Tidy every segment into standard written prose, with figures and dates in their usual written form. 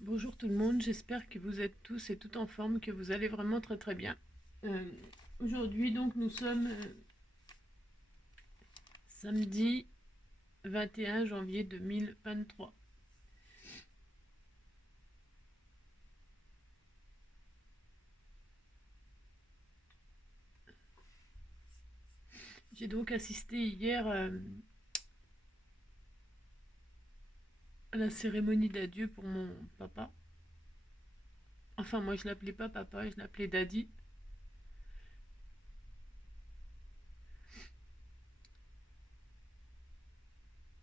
Bonjour tout le monde, j'espère que vous êtes tous et toutes en forme, que vous allez vraiment très très bien. Euh, Aujourd'hui donc nous sommes samedi 21 janvier 2023. J'ai donc assisté hier à la cérémonie d'adieu pour mon papa. Enfin moi je l'appelais pas papa, je l'appelais daddy.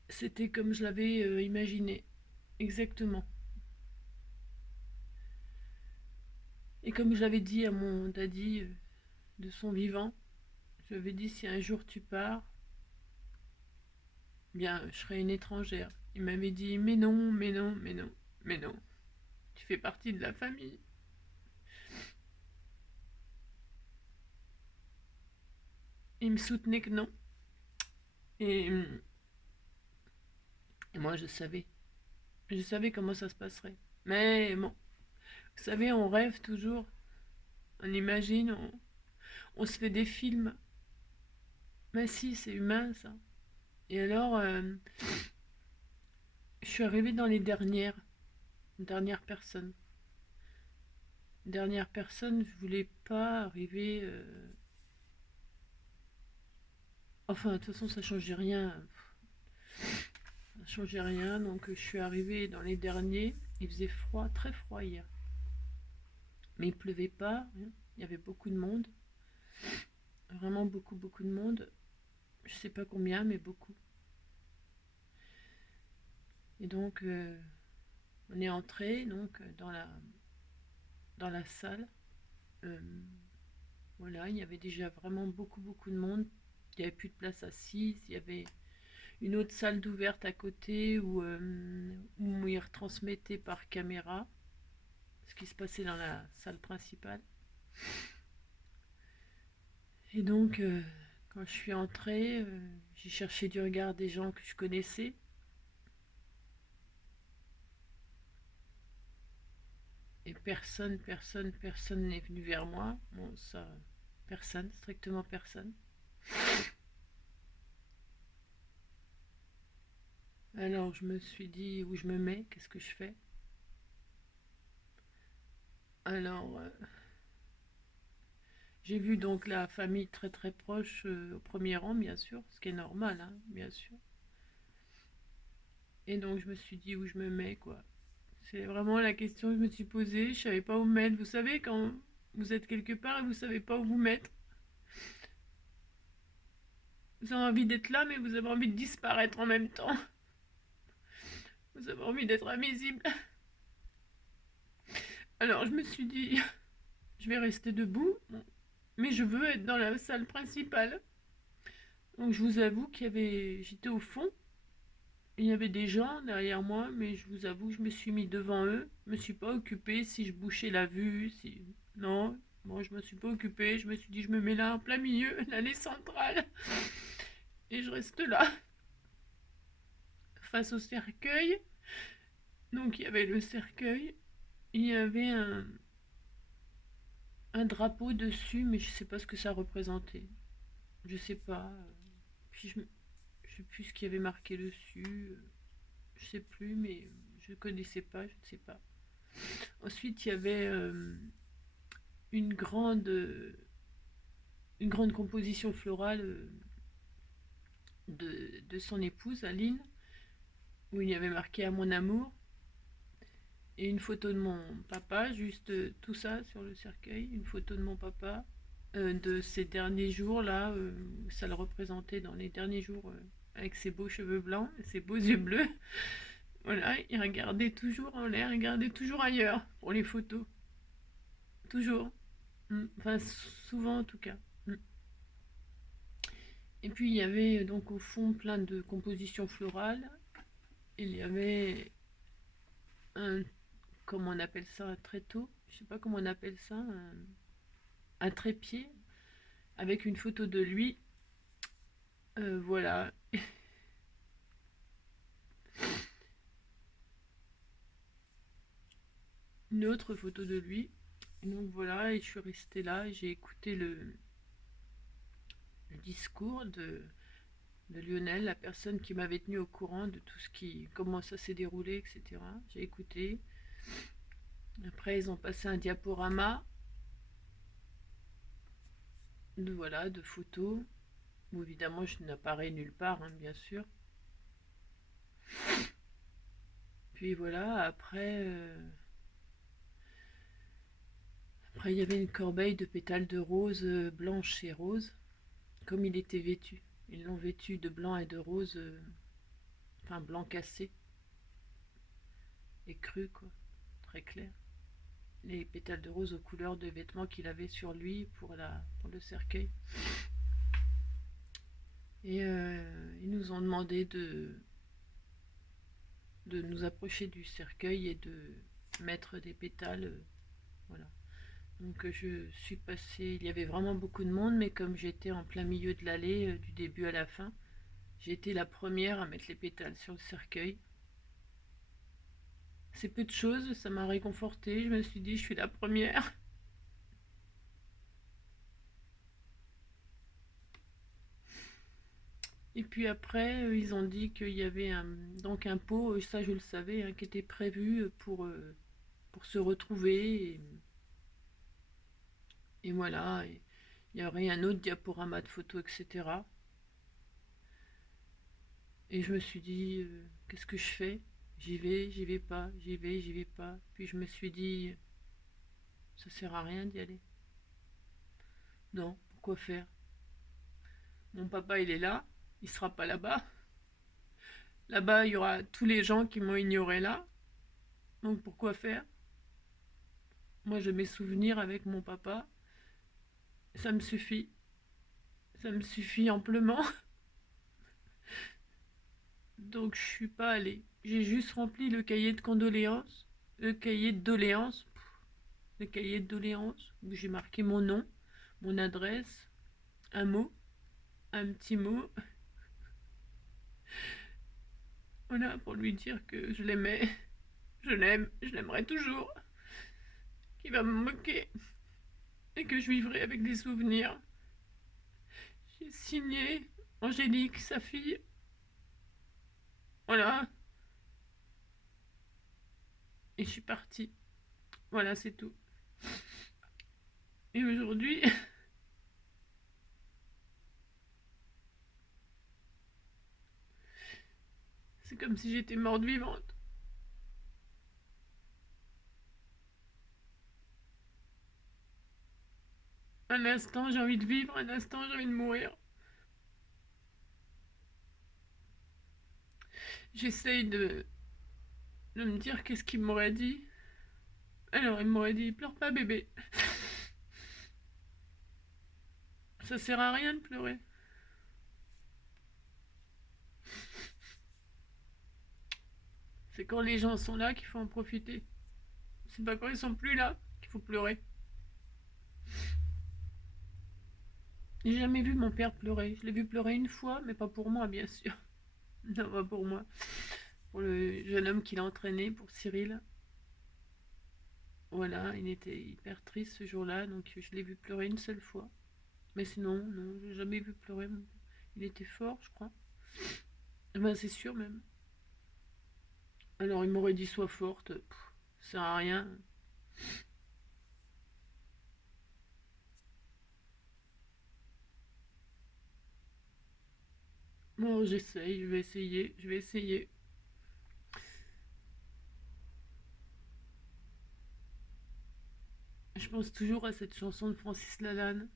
C'était comme je l'avais imaginé, exactement. Et comme je l'avais dit à mon daddy de son vivant, je lui avais dit si un jour tu pars, bien, je serai une étrangère. Il m'avait dit mais non, mais non, mais non, mais non. Tu fais partie de la famille. Il me soutenait que non. Et, et moi, je savais. Je savais comment ça se passerait. Mais bon, vous savez, on rêve toujours. On imagine, on se fait des films. Mais si, c'est humain, ça. Et alors, je suis arrivée dans les dernières personnes. Dernière personne, je voulais pas arriver. Enfin, de toute façon, ça changeait rien. Ça changeait rien, donc je suis arrivée dans les derniers. Il faisait froid, très froid hier. Mais il pleuvait pas, hein. Il y avait beaucoup de monde. Vraiment beaucoup, beaucoup de monde. Je sais pas combien, mais beaucoup. Et donc, on est entré donc dans la salle. Euh, voilà, il y avait déjà vraiment beaucoup, beaucoup de monde. Il n'y avait plus de place assise. Il y avait une autre salle d'ouverte à côté où ils retransmettaient par caméra ce qui se passait dans la salle principale. Et donc, quand je suis entrée, j'ai cherché du regard des gens que je connaissais. Et personne, personne, personne n'est venu vers moi. Bon, ça, personne, strictement personne. Alors je me suis dit où je me mets, qu'est-ce que je fais. Alors j'ai vu donc la famille très très proche au premier rang, bien sûr, ce qui est normal, hein, bien sûr. Et donc je me suis dit où je me mets, quoi. C'est vraiment la question que je me suis posée. Je savais pas où me mettre. Vous savez, quand vous êtes quelque part et vous savez pas où vous mettre, vous avez envie d'être là, mais vous avez envie de disparaître en même temps. Vous avez envie d'être invisible. Alors je me suis dit, je vais rester debout, bon, mais je veux être dans la salle principale. Donc je vous avoue j'étais au fond, il y avait des gens derrière moi, mais je vous avoue que je me suis mis devant eux. Je me suis pas occupée si je bouchais la vue, si non, bon je me suis pas occupée. Je me suis dit je me mets là en plein milieu, l'allée centrale, et je reste là face au cercueil. Donc il y avait le cercueil, il y avait un drapeau dessus, mais je sais pas ce que ça représentait. Je sais pas. Puis je sais plus ce qu'il y avait marqué dessus. Je sais plus, mais je connaissais pas, je ne sais pas. Ensuite, il y avait une grande, euh, une grande composition florale de son épouse, Aline, où il y avait marqué à mon amour, et une photo de mon papa, juste tout ça sur le cercueil, une photo de mon papa, de ces derniers jours là, ça le représentait dans les derniers jours avec ses beaux cheveux blancs, et ses beaux yeux bleus. Voilà, il regardait toujours en l'air, il regardait toujours ailleurs pour les photos. Toujours. Enfin, souvent en tout cas. Et puis il y avait donc au fond plein de compositions florales. Il y avait un, comment on appelle ça, un tréteau, je sais pas comment on appelle ça, un trépied avec une photo de lui. Voilà. une autre photo de lui. Et donc voilà, et je suis restée là, et j'ai écouté le discours de Lionel, la personne qui m'avait tenu au courant de tout ce qui, comment ça s'est déroulé, etc. J'ai écouté. Après, ils ont passé un diaporama de photos, où évidemment je n'apparais nulle part, hein, bien sûr. Puis voilà, après il y avait une corbeille de pétales de rose blanches et roses, comme il était vêtu. Ils l'ont vêtu de blanc et de rose, enfin blanc cassé et cru, quoi, très clair. Les pétales de rose aux couleurs de vêtements qu'il avait sur lui pour le cercueil. Et ils nous ont demandé de nous approcher du cercueil et de mettre des pétales. Voilà. Donc je suis passée, il y avait vraiment beaucoup de monde, mais comme j'étais en plein milieu de l'allée, du début à la fin, j'ai été la première à mettre les pétales sur le cercueil. C'est peu de choses, ça m'a réconfortée, je me suis dit je suis la première. Et puis après, ils ont dit qu'il y avait donc un pot, ça je le savais, hein, qui était prévu pour se retrouver. Et voilà, et il y aurait un autre diaporama de photos, etc. Et je me suis dit, qu'est-ce que je fais? J'y vais pas, j'y vais pas. Puis je me suis dit, ça sert à rien d'y aller. Non, pourquoi faire? Mon papa, il est là, il sera pas là-bas. Là-bas, il y aura tous les gens qui m'ont ignoré là. Donc pourquoi faire? Moi, j'ai mes souvenirs avec mon papa. Ça me suffit. Ça me suffit amplement. Donc je suis pas allée. J'ai juste rempli le cahier de condoléances. Le cahier de doléances. Le cahier de doléances où j'ai marqué mon nom, mon adresse, un mot, un petit mot. Voilà, pour lui dire que je l'aimais. Je l'aime, je l'aimerai toujours. Qu'il va me moquer. Et que je vivrai avec des souvenirs. J'ai signé Angélique, sa fille. Voilà. Et je suis partie. Voilà, c'est tout. Et aujourd'hui, c'est comme si j'étais morte vivante. Un instant, j'ai envie de vivre, un instant, j'ai envie de mourir. J'essaye de me dire qu'est-ce qu'il m'aurait dit. Alors, il m'aurait dit, pleure pas bébé. Ça sert à rien de pleurer. C'est quand les gens sont là qu'il faut en profiter. C'est pas quand ils sont plus là qu'il faut pleurer. J'ai jamais vu mon père pleurer. Je l'ai vu pleurer une fois, mais pas pour moi, bien sûr. Non, pas pour moi. Pour le jeune homme qu'il a entraîné, pour Cyril. Voilà, il était hyper triste ce jour-là, donc je l'ai vu pleurer une seule fois. Mais sinon, non, j'ai jamais vu pleurer. Il était fort, je crois. Ben, c'est sûr même. Alors, il m'aurait dit sois forte. Pff, ça sert à rien. Bon, j'essaye, je vais essayer. Je pense toujours à cette chanson de Francis Lalanne.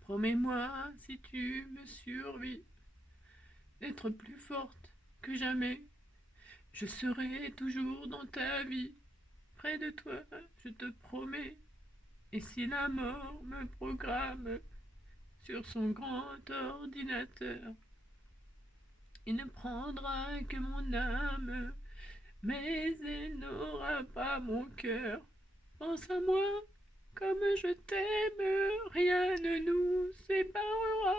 Promets-moi, si tu me survis, d'être plus forte que jamais. Je serai toujours dans ta vie, près de toi, je te promets. Et si la mort me programme sur son grand ordinateur, il ne prendra que mon âme, mais il n'aura pas mon cœur. Pense à moi comme je t'aime, rien ne nous séparera.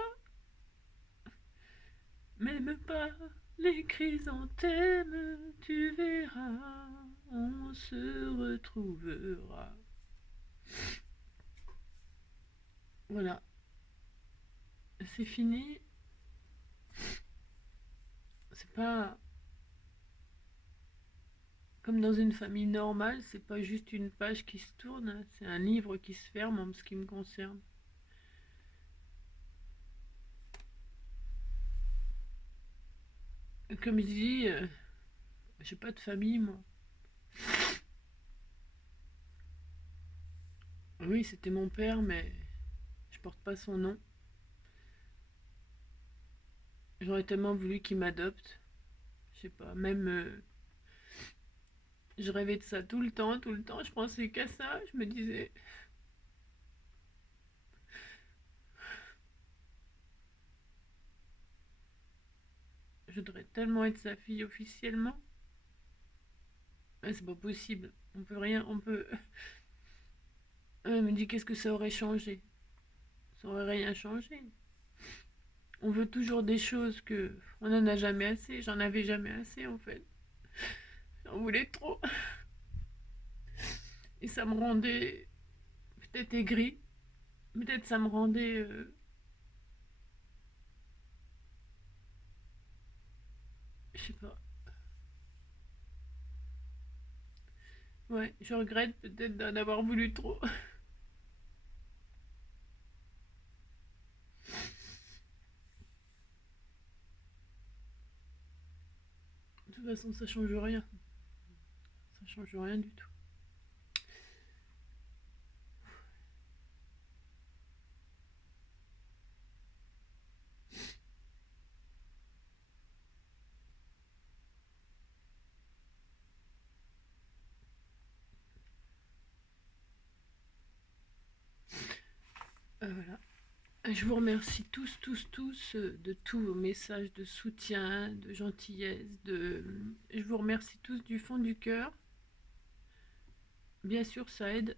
Même pas les chrysanthèmes, tu verras. on se retrouvera. Voilà, c'est fini. C'est pas comme dans une famille normale, c'est pas juste une page qui se tourne, c'est un livre qui se ferme en ce qui me concerne. Comme je dis, j'ai pas de famille, moi. Oui, c'était mon père, mais je porte pas son nom. J'aurais tellement voulu qu'il m'adopte. Je sais pas, même je rêvais de ça tout le temps, tout le temps. Je pensais qu'à ça. Je me disais, je voudrais tellement être sa fille officiellement. Mais c'est pas possible. On peut rien, on peut. Elle me dit qu'est-ce que ça aurait changé? Ça aurait rien changé. On veut toujours des choses que on en a jamais assez. J'en avais jamais assez en fait. J'en voulais trop. Et ça me rendait peut-être aigri. Peut-être ça me rendait, je sais pas. Ouais, je regrette peut-être d'en avoir voulu trop. De toute façon, ça change rien. Ça change rien du tout. Voilà. Je vous remercie tous, tous, tous de tous vos messages de soutien, de gentillesse. Je vous remercie tous du fond du cœur. Bien sûr, ça aide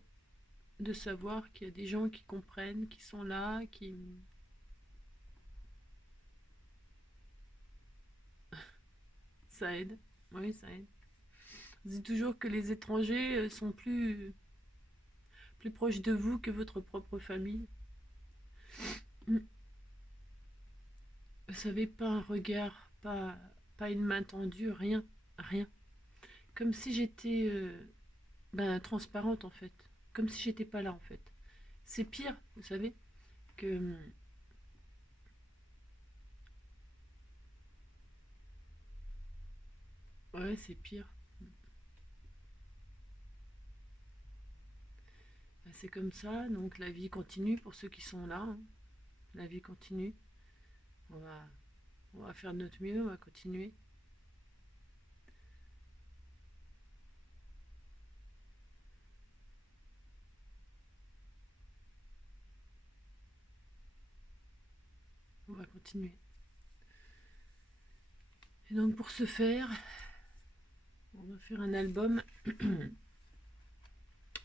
de savoir qu'il y a des gens qui comprennent, qui sont là, qui... Ça aide. Oui, ça aide. On dit toujours que les étrangers sont plus proches de vous que votre propre famille. Vous savez, pas un regard, pas une main tendue, rien, rien. Comme si j'étais transparente en fait. Comme si j'étais pas là en fait. C'est pire, vous savez, que... Ouais, c'est pire. C'est comme ça, donc la vie continue pour ceux qui sont là, hein. La vie continue. On va, on va faire de notre mieux, on va continuer. On va continuer. Et donc pour ce faire, on va faire un album.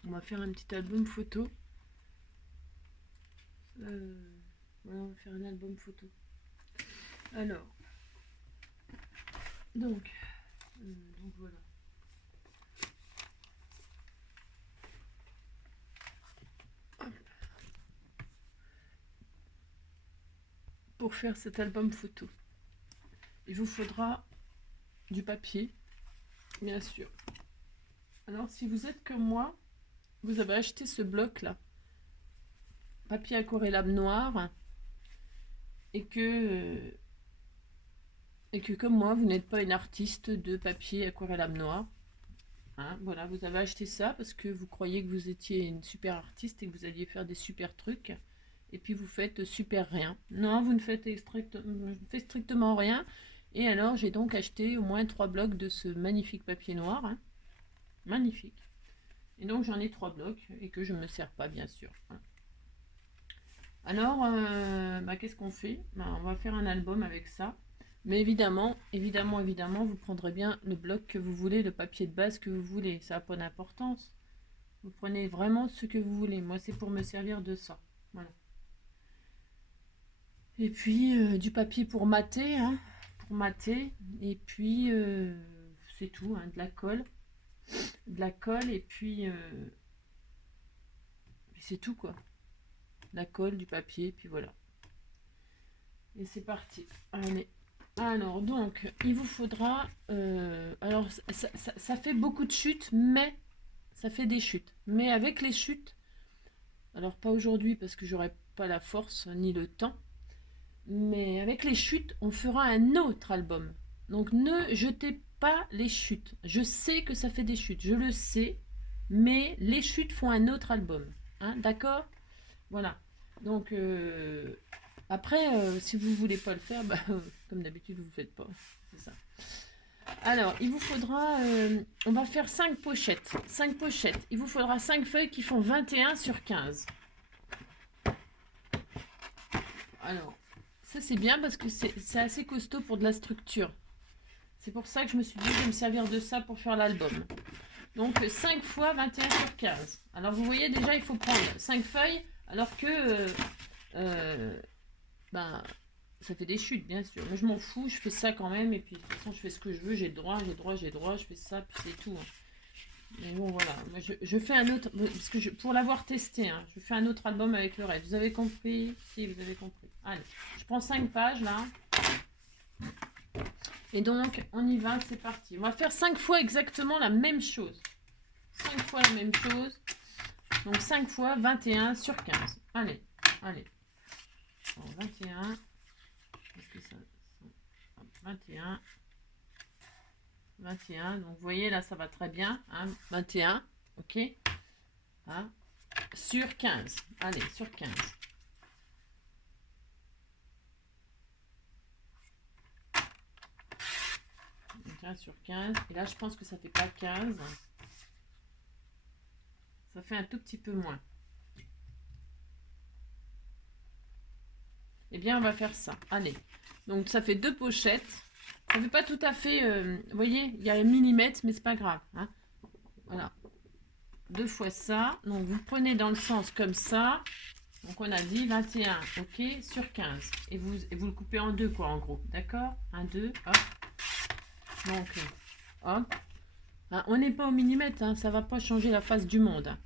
On va faire un petit album photo. Voilà, on va faire un album photo. Alors, donc, voilà. Hop. Pour faire cet album photo, il vous faudra du papier, bien sûr. Alors, si vous êtes comme moi, vous avez acheté ce bloc là, papier aquarellable noir, et que comme moi, vous n'êtes pas une artiste de papier aquarellable noir. Hein, voilà, vous avez acheté ça parce que vous croyez que vous étiez une super artiste et que vous alliez faire des super trucs. Et puis vous faites super rien. Non, vous ne faites strictement rien. Et alors, j'ai donc acheté au moins 3 blocs de ce magnifique papier noir. Hein. Magnifique. Et donc, j'en ai 3 blocs et que je ne me sers pas, bien sûr. Hein. Alors, qu'est-ce qu'on fait? On va faire un album avec ça. Mais évidemment, vous prendrez bien le bloc que vous voulez, le papier de base que vous voulez. Ça n'a pas d'importance. Vous prenez vraiment ce que vous voulez. Moi, c'est pour me servir de ça. Voilà. Et puis, du papier pour mater. Hein, pour mater. Et puis, c'est tout. Hein, de la colle. de la colle et puis c'est tout quoi. La colle, du papier, puis voilà. Et c'est parti. Allez. Alors, donc, il vous faudra... alors, ça fait beaucoup de chutes, mais... Ça fait des chutes. Mais avec les chutes... Alors, pas aujourd'hui, parce que j'aurai pas la force ni le temps. Mais avec les chutes, on fera un autre album. Donc, ne jetez pas les chutes. Je sais que ça fait des chutes, je le sais. Mais les chutes font un autre album. Hein, d'accord? Voilà. Donc, après, si vous ne voulez pas le faire, bah, comme d'habitude, vous ne le faites pas. C'est ça. Alors, il vous faudra... on va faire 5 pochettes. 5 pochettes. Il vous faudra 5 feuilles qui font 21 sur 15. Alors, ça c'est bien parce que c'est assez costaud pour de la structure. C'est pour ça que je me suis dit de me servir de ça pour faire l'album. Donc, 5 fois 21 sur 15. Alors, vous voyez, déjà, il faut prendre 5 feuilles, alors que... ben, ça fait des chutes, bien sûr. Mais je m'en fous, je fais ça quand même. Et puis, de toute façon, je fais ce que je veux. J'ai droit, je fais ça, puis c'est tout. Hein. Mais bon, voilà. Moi, je fais un autre... Parce que pour l'avoir testé, hein, je fais un autre album avec le reste. Vous avez compris? Si, vous avez compris. Allez, je prends 5 pages, là. Et donc, on y va, c'est parti. On va faire 5 fois exactement la même chose. 5 fois la même chose. Donc, 5 fois 21 sur 15. Allez, allez. Alors, 21. Est-ce que ça... 21. 21. Donc, vous voyez, là, ça va très bien. Hein, 21. OK. Hein, sur 15. Allez, sur 15. 21 sur 15. Et là, je pense que ça fait pas 15. Ça fait un tout petit peu moins. Eh bien, on va faire ça. Allez. Donc, ça fait 2 pochettes. Ça ne fait pas tout à fait... vous voyez, il y a un millimètre, mais c'est pas grave. Hein. Voilà. 2 fois ça. Donc, vous prenez dans le sens comme ça. Donc, on a dit 21, OK, sur 15. Et vous le coupez en deux, quoi, en gros. D'accord? 1, 2, hop. Donc, hop. Hein, on n'est pas au millimètre, hein, ça ne va pas changer la face du monde. Hein.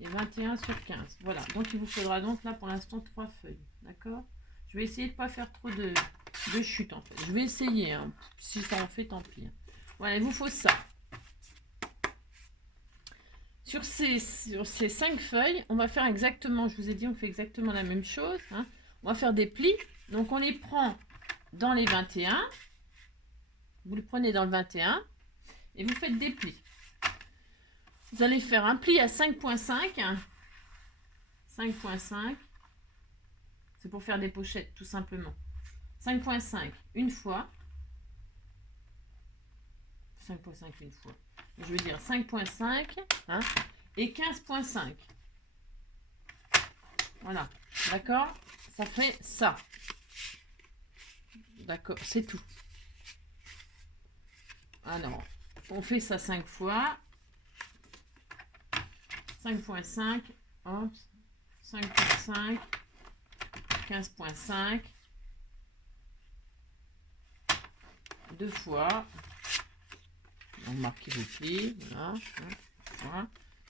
Et 21 sur 15. Voilà. Donc, il vous faudra donc, là, pour l'instant, 3 feuilles. D'accord? Je vais essayer de ne pas faire trop de chute, en fait. Je vais essayer. Hein. Si ça en fait, tant pis. Hein. Voilà, il vous faut ça. Sur ces 5 feuilles, on va faire exactement, je vous ai dit, on fait exactement la même chose. Hein. On va faire des plis. Donc, on les prend dans les 21. Vous les prenez dans le 21 et vous faites des plis. Vous allez faire un pli à 5,5. 5,5. C'est pour faire des pochettes, tout simplement. 5,5 une fois. 5,5 une fois. Je veux dire 5,5 hein, et 15,5. Voilà. D'accord? Ça fait ça. D'accord, c'est tout. Alors, on fait ça 5 fois. 5,5. Hop. 5,5. 15,5. 2 fois. On marque vos plis. Voilà.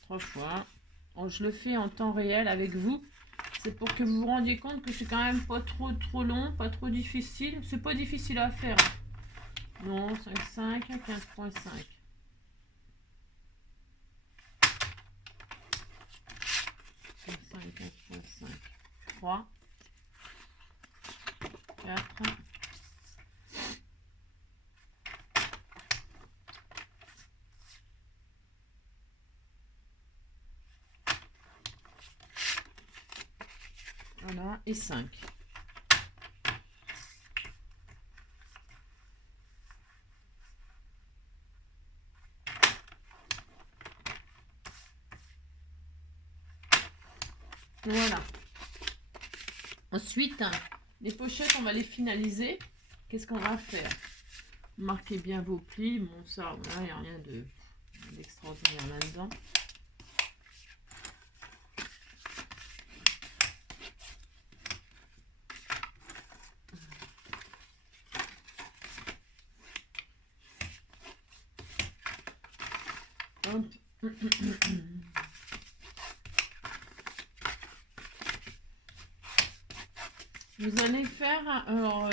3 fois. Oh, je le fais en temps réel avec vous. C'est pour que vous vous rendiez compte que c'est quand même pas trop long, pas trop difficile. C'est pas difficile à faire. Non, 5,5, 15,5. 5, 15,5. 3, 4. Voilà, et 5. Voilà. Ensuite, les pochettes, on va les finaliser. Qu'est-ce qu'on va faire? Marquez bien vos plis. Bon, ça, voilà, il n'y a rien d'extraordinaire là-dedans. Donc, Vous allez faire, alors,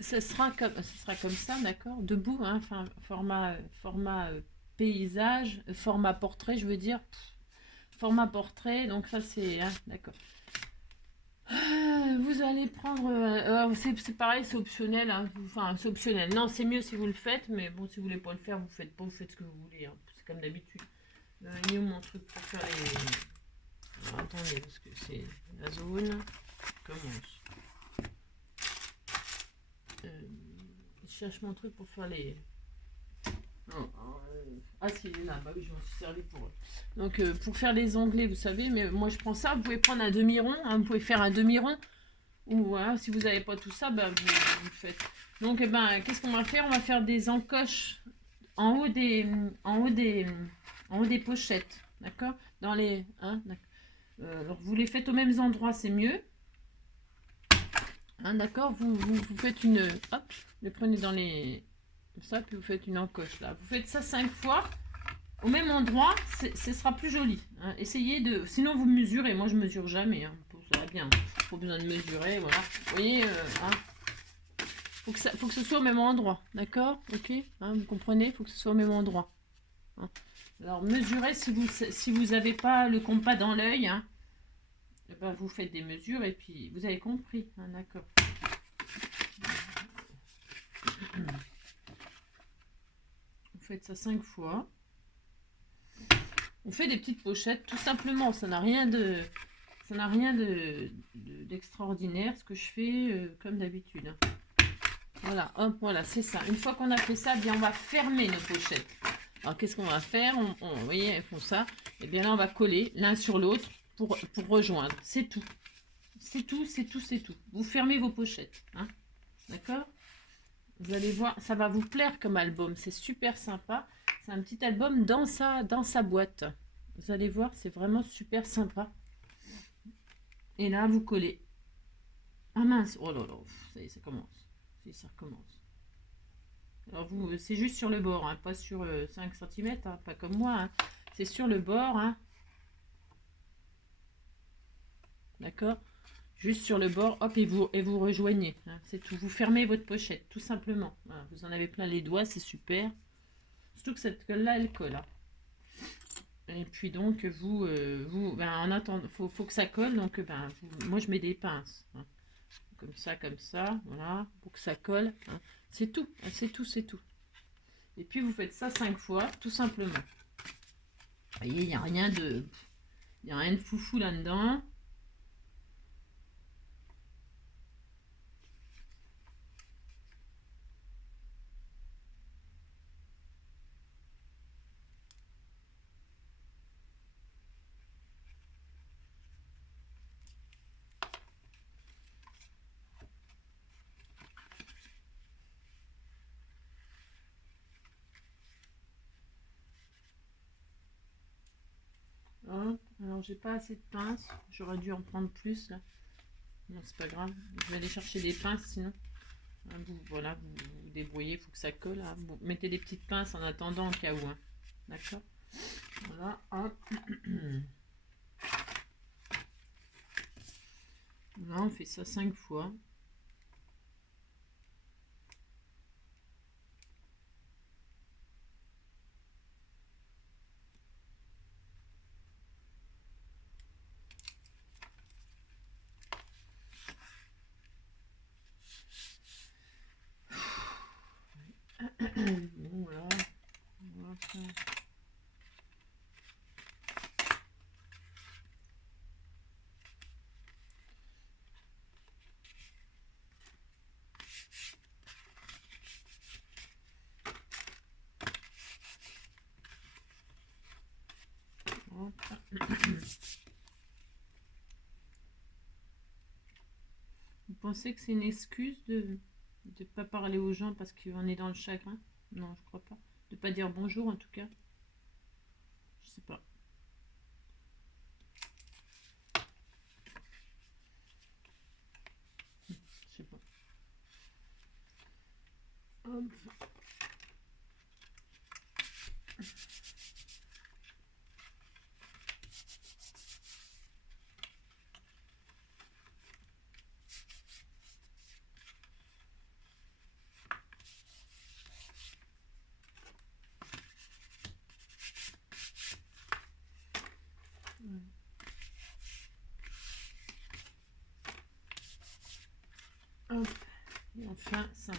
ce sera comme ça, d'accord, debout, hein, enfin, format paysage, format portrait, je veux dire, format portrait, donc ça c'est, hein, d'accord. Vous allez prendre, c'est pareil, c'est optionnel, hein, enfin c'est optionnel, non c'est mieux si vous le faites, mais bon si vous voulez pas le faire, vous faites pas, vous faites ce que vous voulez, hein, c'est comme d'habitude. Il est où mon truc pour faire les... Alors, attendez, parce que c'est la zone, commence. Je cherche mon truc pour faire les... Ah si, il est là, bah oui, je m'en suis servi pour eux. Donc pour faire les onglets, vous savez, mais moi je prends ça, vous pouvez prendre un demi-rond, hein, vous pouvez faire un demi-rond, ou voilà, si vous n'avez pas tout ça, bah, vous le faites. Donc eh ben, qu'est-ce qu'on va faire? On va faire des encoches en haut des, en haut des, en haut des pochettes, d'accord? Dans les... Hein, alors vous les faites aux mêmes endroits, c'est mieux. Hein, d'accord, vous faites une... Hop, les prenez dans les... Comme ça, puis vous faites une encoche là. Vous faites ça 5 fois au même endroit, ce sera plus joli. Hein. Essayez de... Sinon vous mesurez, moi je mesure jamais. Hein. Ça va bien, pas besoin de mesurer, voilà. Vous voyez, hein. Faut que ce soit au même endroit, d'accord? Ok, hein, vous comprenez? Faut que ce soit au même endroit. Hein. Alors mesurez si vous n'avez pas le compas dans l'œil. Hein. Eh ben, vous faites des mesures et puis vous avez compris, hein, d'accord. Vous faites ça 5 fois. On fait des petites pochettes, tout simplement. Ça n'a rien d'extraordinaire, ce que je fais comme d'habitude. Voilà, hop, voilà, c'est ça. Une fois qu'on a fait ça, bien, on va fermer nos pochettes. Alors, qu'est-ce qu'on va faire? Vous voyez, elles font ça. Et bien là, on va coller l'un sur l'autre pour rejoindre. C'est tout. C'est tout, c'est tout, c'est tout. Vous fermez vos pochettes. Hein, d'accord? Vous allez voir, ça va vous plaire comme album. C'est super sympa. C'est un petit album dans sa boîte. Vous allez voir, c'est vraiment super sympa. Et là, vous collez. Ah mince, oh là là, ça y est, ça commence. Ça recommence. Alors, c'est juste sur le bord, hein, pas sur 5 cm, hein, pas comme moi. Hein. C'est sur le bord. Hein. D'accord? Juste sur le bord, hop, et vous rejoignez. Hein, c'est tout. Vous fermez votre pochette, tout simplement. Voilà, vous en avez plein les doigts, c'est super. Surtout que cette colle-là, elle colle. Hein. Et puis donc, ben, en attendant, faut que ça colle. Donc, ben, moi, je mets des pinces. Hein. Comme ça, voilà, pour que ça colle. Hein. C'est tout, c'est tout, c'est tout. Et puis, vous faites ça 5 fois, tout simplement. Vous voyez, il n'y a rien de foufou là-dedans. Hop. Alors, j'ai pas assez de pinces. J'aurais dû en prendre plus, là. Non, c'est pas grave. Je vais aller chercher des pinces, sinon. Hein, voilà, vous débrouillez, il faut que ça colle. Hein. Vous mettez des petites pinces en attendant, au cas où. Hein. D'accord? Voilà, hop. Là, on fait ça 5 fois. Bon, voilà. Vous pensez que c'est une excuse de ne pas parler aux gens parce qu'on est dans le chagrin? Non, je crois pas. De pas dire bonjour en tout cas. Je sais pas. Je sais pas. Hop. j'en fais un 5.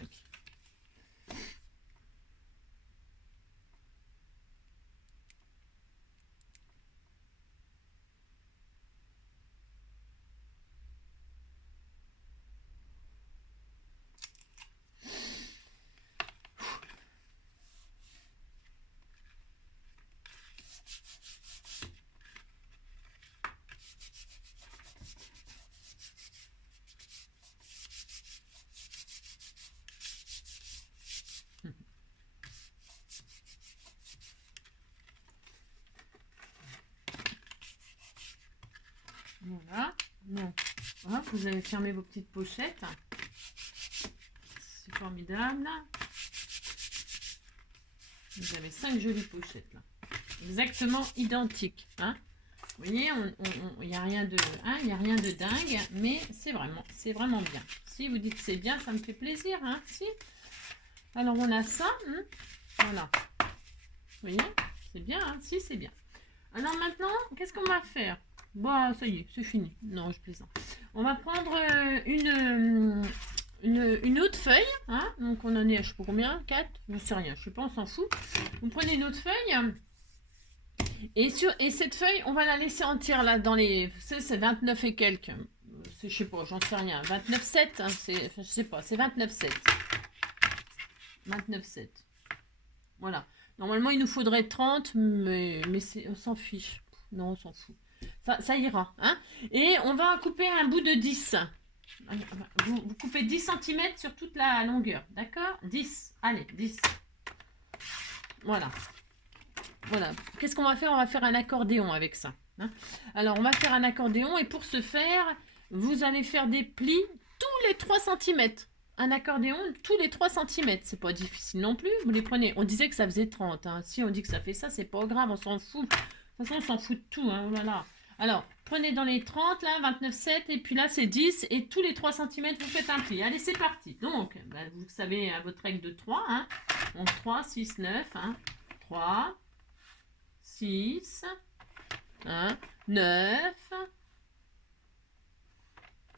Voilà. Bon. Voilà, vous avez fermé vos petites pochettes. C'est formidable. Vous avez 5 jolies pochettes là. Exactement identiques. Hein. Vous voyez, il n'y a rien de, hein, il y a rien de dingue, mais c'est vraiment bien. Si vous dites c'est bien, ça me fait plaisir. Hein, si. Alors on a ça. Hein, voilà. Vous voyez, c'est bien. Hein, si, c'est bien. Alors maintenant, qu'est-ce qu'on va faire? Bon, ça y est, c'est fini. Non, je plaisante. On va prendre une autre feuille. Hein. Donc, on en est, je sais pas combien, 4, je sais rien, je sais pas, on s'en fout. Vous prenez une autre feuille. Et cette feuille, on va la laisser entière là, dans les... C'est 29 et quelques. Je sais pas, j'en sais rien. 29,7, hein, je sais pas, c'est 29,7. 29,7. Voilà. Normalement, il nous faudrait 30, mais on s'en fiche. Non, on s'en fout. Ça ira. Hein. Et on va couper un bout de 10. Vous coupez 10 cm sur toute la longueur. D'accord? 10. Allez, 10. Voilà. Voilà. Qu'est-ce qu'on va faire? On va faire un accordéon avec ça. Hein. Alors, on va faire un accordéon. Et pour ce faire, vous allez faire des plis tous les 3 cm. Un accordéon tous les 3 cm. C'est pas difficile non plus. Vous les prenez. On disait que ça faisait 30. Hein. Si on dit que ça fait ça, c'est pas grave. On s'en fout. De toute façon, on s'en fout de tout. Hein. Voilà. Alors, prenez dans les 30, là, 29,7, et puis là, c'est 10, et tous les 3 cm, vous faites un pli. Allez, c'est parti. Donc, ben, vous savez, à votre règle de 3, hein. Donc, 3, 6, 9, hein. 3, 6, hein. 9,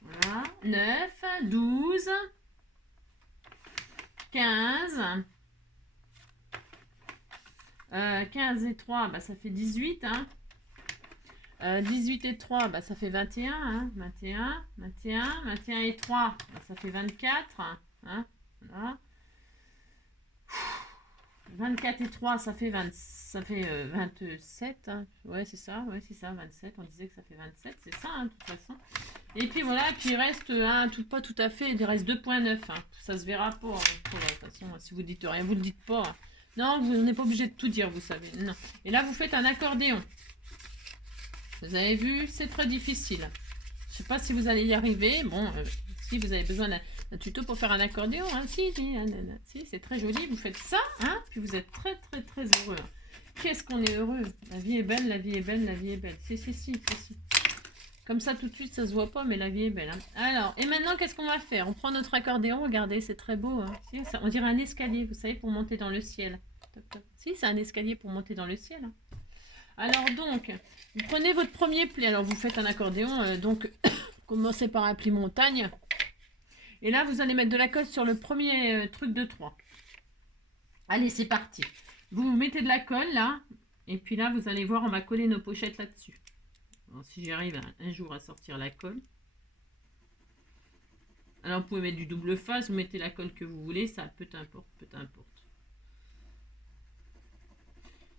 voilà, 9, 12, 15, 15 et 3, bah, ça fait 18, hein. 18 et 3, bah, ça fait 21, hein, 21 et 3, bah, ça fait 24, hein, voilà. 24 et 3, ça fait 27, hein. Ouais, c'est ça, 27, on disait que ça fait 27, c'est ça, hein, de toute façon. Et puis voilà, puis il reste, pas tout à fait, il reste 2,9, hein. Ça se verra pas, hein, de toute façon, si vous dites rien, vous le dites pas. Hein. Non, vous n'êtes pas obligé de tout dire, vous savez, non. Et là, vous faites un accordéon. Vous avez vu, c'est très difficile. Je ne sais pas si vous allez y arriver. Bon, si vous avez besoin d'un tuto pour faire un accordéon, hein, si, c'est très joli. Vous faites ça, hein, puis vous êtes très, très, très heureux. Hein. Qu'est-ce qu'on est heureux. La vie est belle, la vie est belle, la vie est belle. Si. Comme ça, tout de suite, ça se voit pas, mais la vie est belle. Hein. Alors, et maintenant, qu'est-ce qu'on va faire? On prend notre accordéon, regardez, c'est très beau. Hein. Si, ça, on dirait un escalier, vous savez, pour monter dans le ciel. Top, top. Si, c'est un escalier pour monter dans le ciel. Hein. Alors donc, vous prenez votre premier pli. Alors vous faites un accordéon, donc commencez par un pli montagne. Et là, vous allez mettre de la colle sur le premier truc de 3. Allez, c'est parti. Vous mettez de la colle là. Et puis là, vous allez voir, on va coller nos pochettes là-dessus. Si j'arrive un jour à sortir la colle. Alors vous pouvez mettre du double face, vous mettez la colle que vous voulez. Ça, peu importe.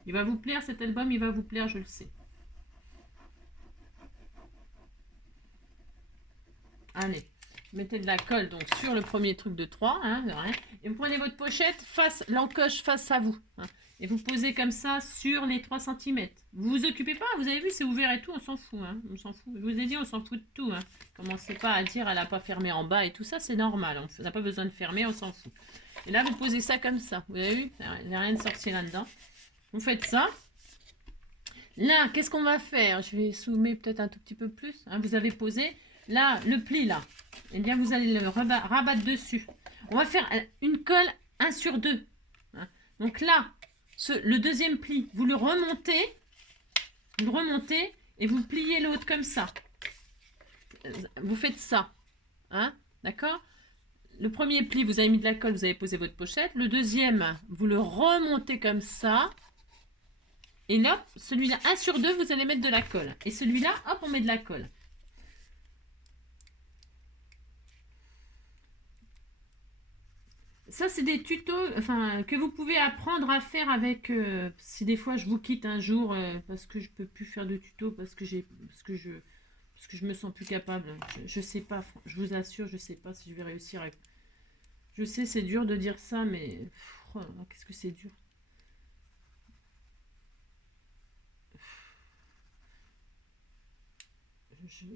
Il va vous plaire cet album, il va vous plaire, je le sais. Allez, mettez de la colle donc sur le premier truc de 3, hein, et vous prenez votre pochette, l'encoche face à vous. Hein, et vous posez comme ça sur les 3 cm. Vous vous occupez pas, vous avez vu, c'est ouvert et tout, on s'en fout. Hein, on s'en fout. Je vous ai dit, on s'en fout de tout. Hein. Commencez pas à dire, elle n'a pas fermé en bas et tout ça, c'est normal. On n'a pas besoin de fermer, on s'en fout. Et là, vous posez ça comme ça. Vous avez vu, il n'y a rien de sorcier là-dedans. Vous faites ça. Là, qu'est-ce qu'on va faire? Je vais zoomer peut-être un tout petit peu plus. Hein, vous avez posé. Là, le pli, là. Eh bien, vous allez le rabattre dessus. On va faire une colle 1 sur 2. Hein. Donc là, le deuxième pli, vous le remontez. Et vous pliez l'autre comme ça. Vous faites ça. Hein, d'accord? le premier pli, vous avez mis de la colle, vous avez posé votre pochette. Le deuxième, vous le remontez comme ça. Et là, celui-là, 1 sur 2, vous allez mettre de la colle. Et celui-là, hop, on met de la colle. Ça, c'est des tutos enfin, que vous pouvez apprendre à faire avec... si des fois, je vous quitte un jour parce que je peux plus faire de tutos, parce que je me sens plus capable. Je sais pas, je vous assure, je sais pas si je vais réussir à... Je sais, c'est dur de dire ça, mais... Oh là là, qu'est-ce que c'est dur.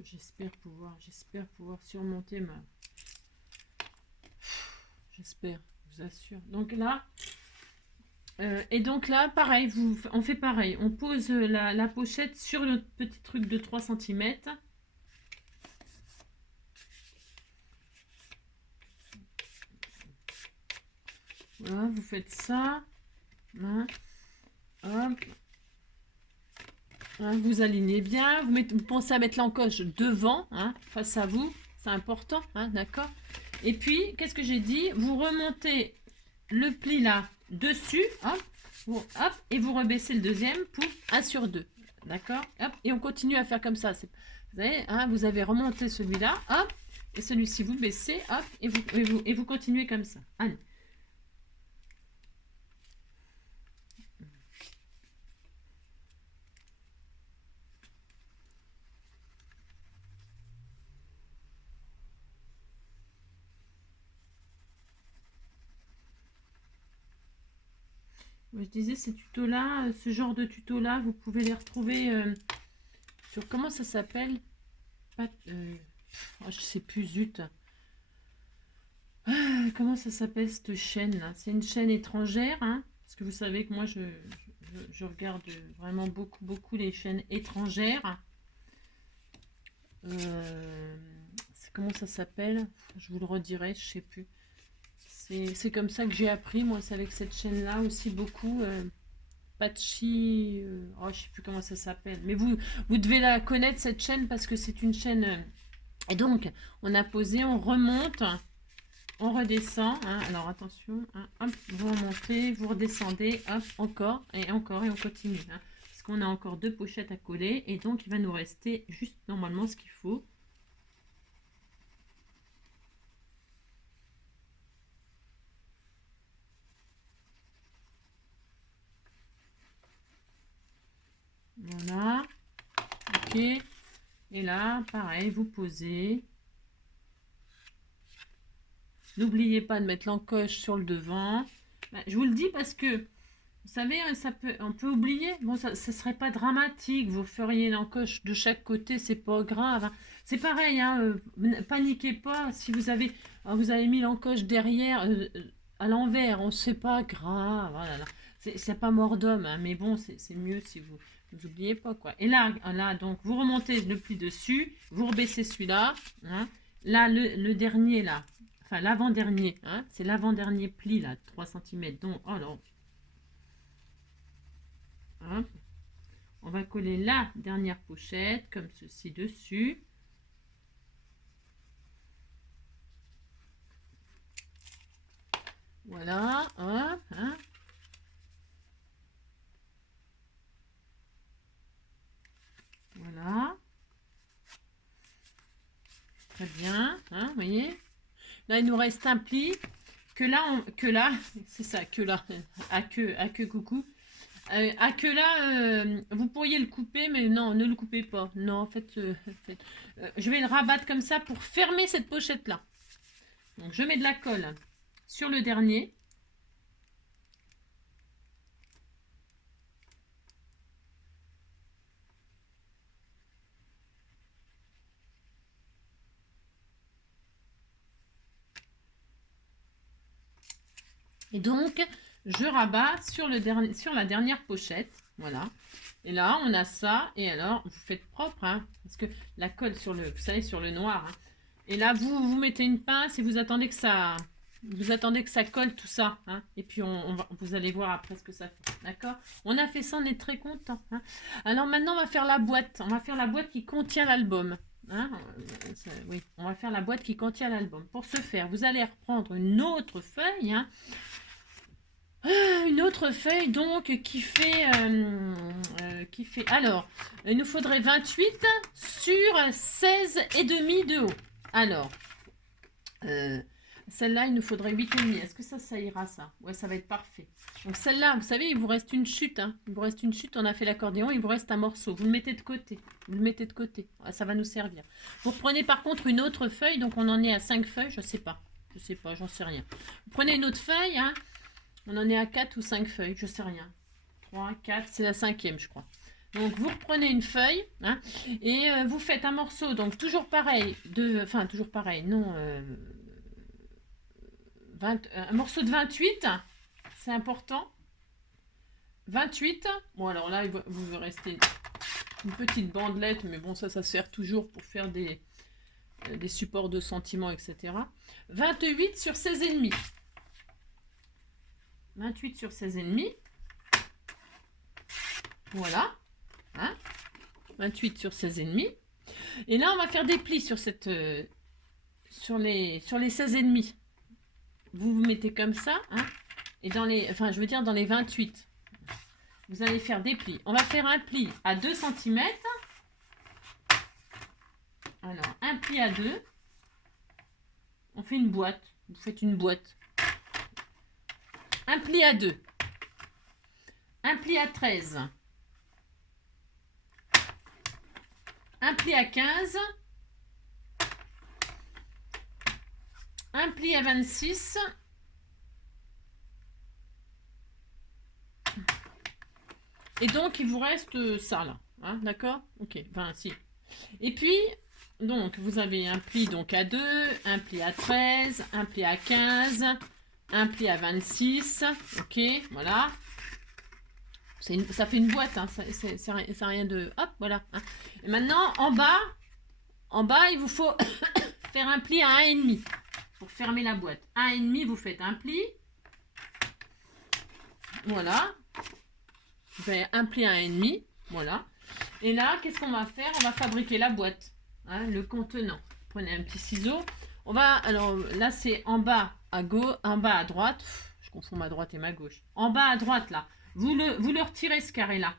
J'espère pouvoir surmonter ma... J'espère, je vous assure. Donc là, et donc là, pareil, on fait pareil. On pose la pochette sur notre petit truc de 3 cm. Voilà, vous faites ça. Hein, hop. Hein, vous alignez bien. Vous pensez à mettre l'encoche devant, hein, face à vous. C'est important, hein, d'accord. Et puis, qu'est-ce que j'ai dit? Vous remontez le pli là dessus, hop, hop, et vous rebaissez le deuxième pour 1 sur 2. D'accord? Hop, et on continue à faire comme ça. Vous voyez, hein, vous avez remonté celui-là, hop, et celui-ci vous baissez, hop, et vous continuez comme ça. Allez. Je disais, ces tutos-là, ce genre de tutos-là, vous pouvez les retrouver sur, comment ça s'appelle? Oh, je sais plus, zut. Comment ça s'appelle cette chaîne-là? C'est une chaîne étrangère, hein, parce que vous savez que moi, je regarde vraiment beaucoup les chaînes étrangères. Comment ça s'appelle? Je vous le redirai, je sais plus. C'est comme ça que j'ai appris, moi, c'est avec cette chaîne-là aussi beaucoup. Patchy, oh, je sais plus comment ça s'appelle. Mais vous devez la connaître, cette chaîne, parce que c'est une chaîne... Et donc, on a posé, on remonte, on redescend. Hein, alors, attention, hein, hop, vous remontez, vous redescendez, hop, encore, et on continue. Hein, parce qu'on a encore 2 pochettes à coller, et donc, il va nous rester juste normalement ce qu'il faut. Voilà. Ok. Et là, pareil, vous posez. N'oubliez pas de mettre l'encoche sur le devant. Je vous le dis parce que, vous savez, on peut oublier. Bon, ça serait pas dramatique. Vous feriez l'encoche de chaque côté, c'est pas grave. C'est pareil, hein, paniquez pas. Si vous avez mis l'encoche derrière, à l'envers, on sait pas grave. Voilà. C'est pas mort d'homme, hein, mais bon, c'est mieux si vous n'oubliez pas, quoi. Et là, donc, vous remontez le pli dessus, vous rebaissez celui-là. Hein. Là, le dernier, là, enfin, l'avant-dernier, hein, c'est l'avant-dernier pli, là, 3 cm. Donc, oh non. Hop. On va coller la dernière pochette, comme ceci, dessus. Voilà, hop, hein. Voilà. Très bien, hein, vous voyez. Là, il nous reste un pli. Que là, c'est ça, que là, à que coucou. À que là, vous pourriez le couper, mais non, ne le coupez pas. Non, en fait, je vais le rabattre comme ça pour fermer cette pochette-là. Donc, je mets de la colle sur le dernier. Et donc, je rabats sur la dernière pochette. Voilà. Et là, on a ça. Et alors, vous faites propre, hein, parce que la colle sur le, vous savez, sur le noir. Hein. Et là, vous mettez une pince et vous attendez que ça colle tout ça. Hein. Et puis, vous allez voir après ce que ça fait. D'accord? On a fait ça, on est très content. Hein. Alors maintenant, on va faire la boîte. On va faire la boîte qui contient l'album. Hein, oui, on va faire la boîte qui contient l'album. Pour ce faire, vous allez reprendre une autre feuille. Hein, une autre feuille donc qui fait alors il nous faudrait 28 sur 16 et demi de haut. Alors celle-là il nous faudrait 8 et demi. Est-ce que ça ira ça? Ouais, ça va être parfait. Donc celle-là, vous savez, il vous reste une chute, hein. Il vous reste une chute, on a fait l'accordéon, il vous reste un morceau. Vous le mettez de côté. Vous le mettez de côté. Ça va nous servir. Vous prenez par contre une autre feuille, donc on en est à 5 feuilles, je sais pas. J'en sais rien. Vous prenez une autre feuille, hein. On en est à 4 ou 5 feuilles, je sais rien. 3, 4, c'est la 5e, je crois. Donc, vous reprenez une feuille, hein, et vous faites un morceau, donc toujours pareil, toujours pareil, non, un morceau de 28, c'est important. 28, bon alors là, vous va rester une petite bandelette, mais bon, ça sert toujours pour faire des supports de sentiments, etc. 28 sur 16,5. 28 sur 16,5. Voilà. Hein, 28 sur 16,5. Et là, on va faire des plis sur cette sur les 16,5. Vous mettez comme ça. Hein, et dans les... Enfin, je veux dire dans les 28. Vous allez faire des plis. On va faire un pli à 2 cm. Alors, un pli à 2. On fait une boîte. Vous faites une boîte. Un pli à 2. Un pli à 13. Un pli à 15. Un pli à 26. Et donc, il vous reste ça, là. Hein, d'accord? Ok, enfin, si. Et puis, donc, vous avez un pli donc à 2, un pli à 13, un pli à 15, un pli à 26. Ok, voilà. Ça fait une boîte, hein, c'est rien de... Hop, voilà. Hein. Et maintenant, en bas, il vous faut faire un pli à 1,5 pour fermer la boîte. 1,5, vous faites un pli. Voilà. Vous faites un pli à 1,5. Voilà. Et là, qu'est-ce qu'on va faire? On va fabriquer la boîte, hein, le contenant. Prenez un petit ciseau. On va... Alors, là, c'est en bas à gauche, en bas à droite. Je confonds ma droite et ma gauche. En bas à droite, là. Vous le retirez, ce carré-là.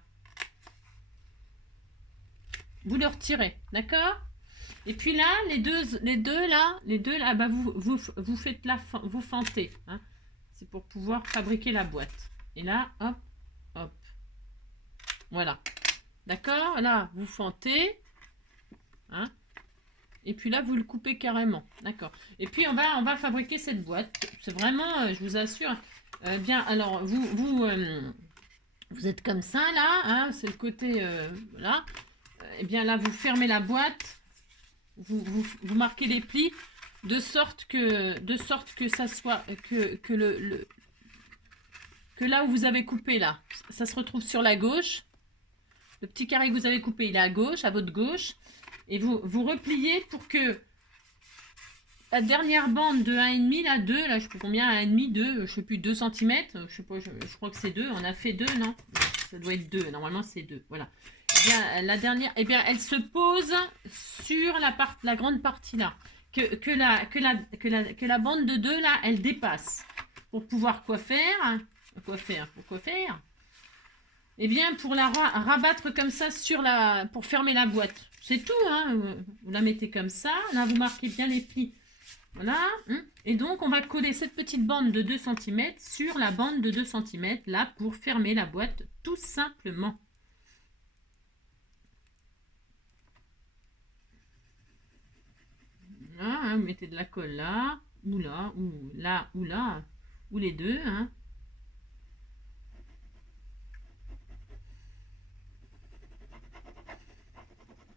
Vous le retirez, d'accord? Et puis là, les deux là, bah, vous faites vous fentez. Hein. C'est pour pouvoir fabriquer la boîte. Et là, hop, hop. Voilà. D'accord? Là, vous fentez. Hein. Et puis là, vous le coupez carrément. D'accord. Et puis, on va fabriquer cette boîte. C'est vraiment, je vous assure... bien, alors, vous êtes comme ça, là, hein, c'est le côté, voilà. Et bien là, vous fermez la boîte, vous marquez les plis, de sorte que ça soit, que là où vous avez coupé, là, ça se retrouve sur la gauche. Le petit carré que vous avez coupé, il est à gauche, à votre gauche. Et vous repliez pour que la dernière bande de 1,5, là, 2, là, je sais pas combien, 1,5, 2, je sais plus, 2 cm, je sais pas, je crois que c'est 2, on a fait 2, non? Ça doit être 2, normalement c'est 2, voilà. Et bien, la dernière, eh bien, elle se pose sur la grande partie là, que la bande de 2, là, elle dépasse. Pour pouvoir quoi faire? Eh bien, pour la rabattre comme ça pour fermer la boîte. C'est tout, hein, vous la mettez comme ça, là, vous marquez bien les plis. Voilà. Et donc, on va coller cette petite bande de 2 cm sur la bande de 2 cm, là, pour fermer la boîte, tout simplement. Voilà, hein, vous mettez de la colle là, ou là, ou là, ou là, ou les deux. Hein.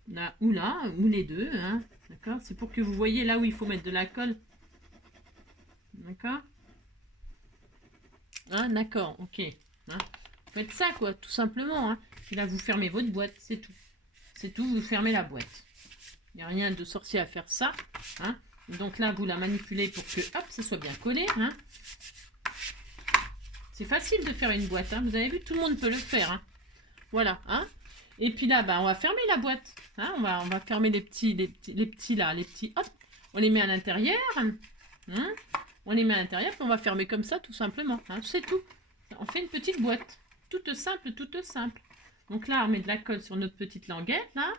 Là, ou les deux. Hein. D'accord? C'est pour que vous voyez là où il faut mettre de la colle. D'accord? Hein, d'accord, ok. Hein. Faites ça, quoi, tout simplement. Hein. Puis là, vous fermez votre boîte, c'est tout. C'est tout, vous fermez la boîte. Il n'y a rien de sorcier à faire ça. Hein. Donc là, vous la manipulez pour que, hop, ça soit bien collé. Hein. C'est facile de faire une boîte. Hein. Vous avez vu, tout le monde peut le faire. Hein. Voilà. Hein. Et puis là, bah, on va fermer la boîte. Hein, on va fermer les petits là, les petits, hop, on les met à l'intérieur. Hein, on les met à l'intérieur, puis on va fermer comme ça, tout simplement. Hein, c'est tout. On fait une petite boîte. Toute simple, toute simple. Donc là, on met de la colle sur notre petite languette, là.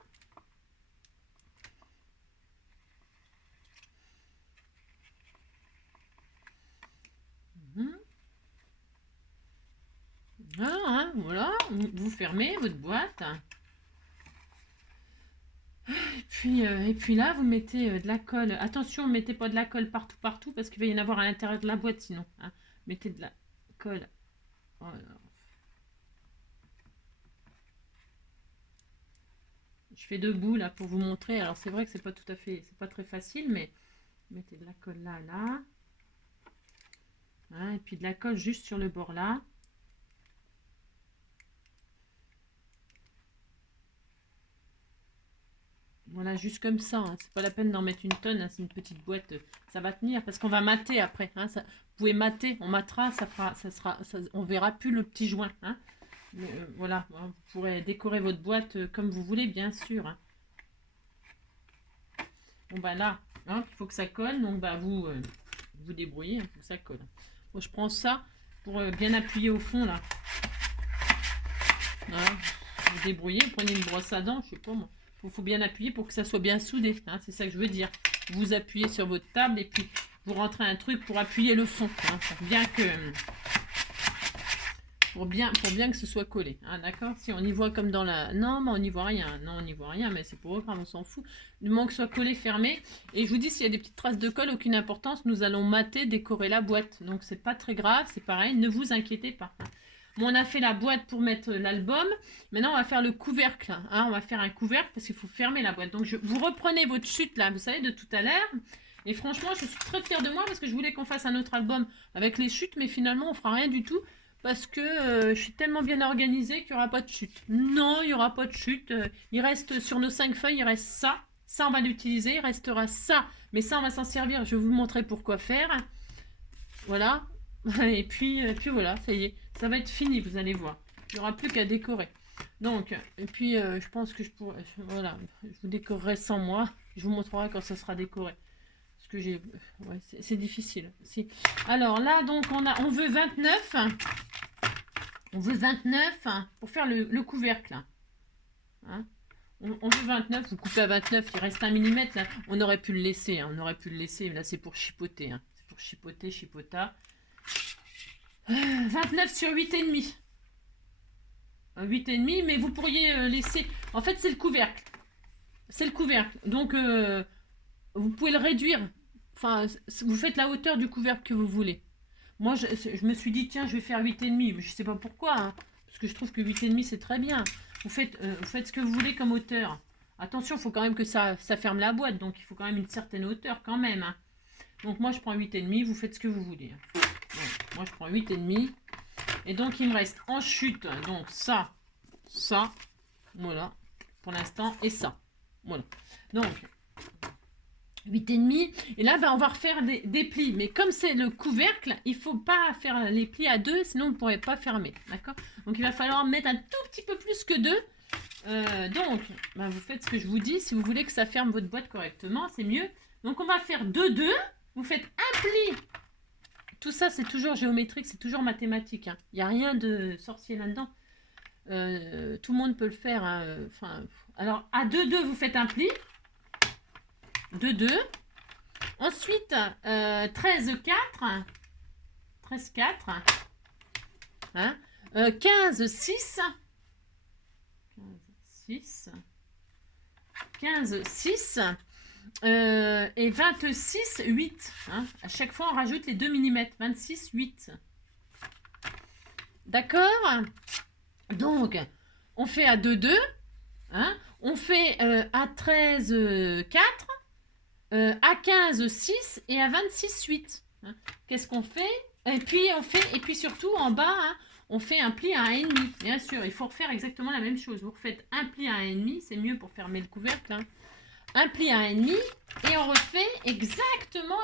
Voilà, hein, voilà. Vous fermez votre boîte. Et puis là, vous mettez de la colle. Attention, mettez pas de la colle partout, partout, parce qu'il va y en avoir à l'intérieur de la boîte sinon. Hein. Mettez de la colle. Voilà. Je fais debout là pour vous montrer. Alors c'est vrai que c'est pas tout à fait, c'est pas très facile, mais mettez de la colle là, là. Hein, et puis de la colle juste sur le bord là. Voilà, juste comme ça. Hein. C'est pas la peine d'en mettre une tonne. Hein. C'est une petite boîte. Ça va tenir parce qu'on va mater après. Hein. Ça, vous pouvez mater. On matera. On verra plus le petit joint. Hein. Voilà. Vous pourrez décorer votre boîte comme vous voulez, bien sûr. Hein. Bon, bah là, hein, il faut que ça colle. Donc, bah, vous vous débrouillez. Hein, pour que ça colle. Bon, je prends ça pour bien appuyer au fond, là. Voilà. Vous débrouillez. Vous prenez une brosse à dents. Je sais pas moi. Il faut bien appuyer pour que ça soit bien soudé. Hein, c'est ça que je veux dire. Vous appuyez sur votre table et puis vous rentrez un truc pour appuyer le fond. Hein, pour bien que ce soit collé. Hein, d'accord. Si on y voit comme dans la... Non, mais on n'y voit rien. Non, on n'y voit rien, mais c'est pas grave, on s'en fout. Du moment que ce soit collé, fermé. Et je vous dis, s'il y a des petites traces de colle, aucune importance. Nous allons mater, décorer la boîte. Donc, c'est pas très grave. C'est pareil. Ne vous inquiétez pas. Hein. Bon, on a fait la boîte pour mettre l'album. Maintenant, on va faire le couvercle. Hein. On va faire un couvercle parce qu'il faut fermer la boîte. Donc, vous reprenez votre chute là, vous savez, de tout à l'heure. Et franchement, je suis très fière de moi parce que je voulais qu'on fasse un autre album avec les chutes. Mais finalement, on fera rien du tout parce que je suis tellement bien organisée qu'il n'y aura pas de chute. Non, il n'y aura pas de chute. Il reste sur nos 5 feuilles, il reste ça. Ça, on va l'utiliser. Il restera ça. Mais ça, on va s'en servir. Je vais vous montrer pourquoi faire. Voilà. Et puis voilà, ça y est, ça va être fini, vous allez voir. Il n'y aura plus qu'à décorer. Donc, et puis je pense que je pourrais, voilà, je vous décorerai sans moi. Je vous montrerai quand ça sera décoré. Parce que j'ai, ouais, c'est difficile. Si. Alors là, donc on veut 29. On veut 29 pour faire le couvercle. Hein, on veut 29, vous coupez à 29, il reste 1 mm là. On aurait pu le laisser, hein, on aurait pu le laisser, mais là c'est pour chipoter. Hein. C'est pour chipoter, chipota. 29 sur 8,5. 8,5, mais vous pourriez laisser... En fait, c'est le couvercle. C'est le couvercle. Donc, vous pouvez le réduire. Enfin, vous faites la hauteur du couvercle que vous voulez. Moi, je me suis dit, tiens, je vais faire 8,5. Je sais pas pourquoi. Hein, parce que je trouve que 8,5, c'est très bien. Vous faites ce que vous voulez comme hauteur. Attention, il faut quand même que ça ferme la boîte. Donc, il faut quand même une certaine hauteur quand même. Hein. Donc, moi, je prends 8,5. Vous faites ce que vous voulez. Moi, je prends 8,5. Et donc, il me reste en chute, donc ça, voilà, pour l'instant, et ça. Voilà. Donc, 8,5. Et là, ben, on va refaire des plis. Mais comme c'est le couvercle, il ne faut pas faire les plis à 2, sinon on ne pourrait pas fermer. D'accord? Donc, il va falloir mettre un tout petit peu plus que 2. Donc, ben, vous faites ce que je vous dis. Si vous voulez que ça ferme votre boîte correctement, c'est mieux. Donc, on va faire 2. Vous faites un pli. Tout ça, c'est toujours géométrique, c'est toujours mathématique. Hein. Il n'y a rien de sorcier là-dedans. Tout le monde peut le faire. Hein. Enfin, alors, à 2, vous faites un pli. 2. Ensuite, 13, 4. 13, 4. Hein. 15, 6. 15, 6. Et 26, 8. Hein. À chaque fois, on rajoute les 2 mm. 26, 8. D'accord? Donc, on fait à 2. Hein. On fait à 13, 4. À 15, 6. Et à 26, 8. Hein. Qu'est-ce qu'on fait? Et puis surtout, en bas, hein, on fait un pli à 1,5. Bien sûr, il faut refaire exactement la même chose. Vous refaites un pli à 1,5. C'est mieux pour fermer le couvercle. Hein. Un pli à 1,5 et on refait exactement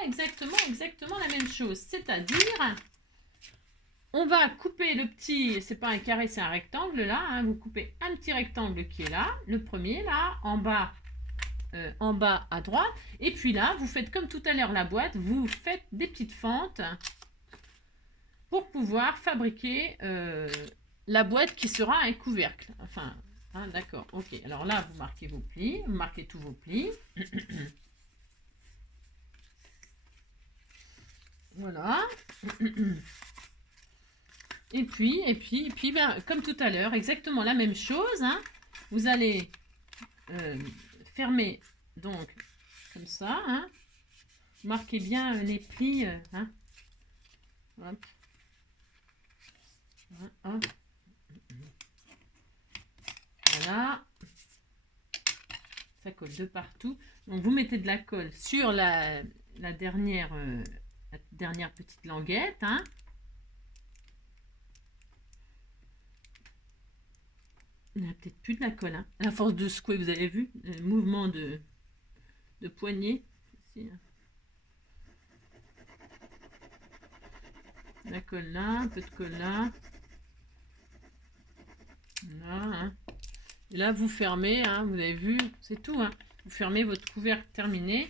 la même chose. C'est-à-dire, On va couper le petit, c'est pas un carré, c'est un rectangle là. Hein, vous coupez un petit rectangle qui est là, le premier là, en bas à droite. Et puis là, vous faites comme tout à l'heure la boîte, vous faites des petites fentes pour pouvoir fabriquer la boîte qui sera un couvercle. Enfin, hein, d'accord, ok. Alors là, vous marquez vos plis, vous marquez tous vos plis. Voilà. Et puis ben, comme tout à l'heure, exactement la même chose. Hein. Vous allez fermer, donc, comme ça. Hein. Marquez bien les plis. Hein. Hop. Hop. Voilà. Ça colle de partout. Donc, vous mettez de la colle sur la dernière petite languette. Hein. Il n'y a peut-être plus de la colle. Hein. À la force de secouer, vous avez vu le mouvement de poignet. Ici, hein. La colle là, un peu de colle là. Là, hein. Et là, vous fermez, hein, vous avez vu, c'est tout. Hein. Vous fermez votre couvercle terminé.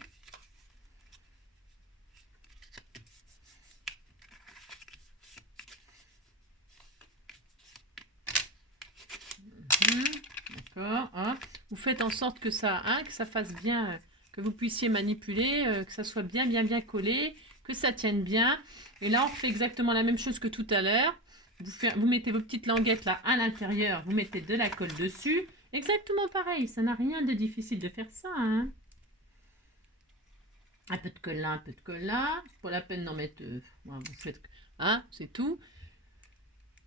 D'accord. Hein. Vous faites en sorte que ça fasse bien, que vous puissiez manipuler, que ça soit bien collé, que ça tienne bien. Et là, on fait exactement la même chose que tout à l'heure. Vous mettez vos petites languettes là à l'intérieur, vous mettez de la colle dessus. Exactement pareil, ça n'a rien de difficile de faire ça. Hein. Un peu de colle là, un peu de colle là. C'est pas la peine d'en mettre. Vous faites, hein, c'est tout.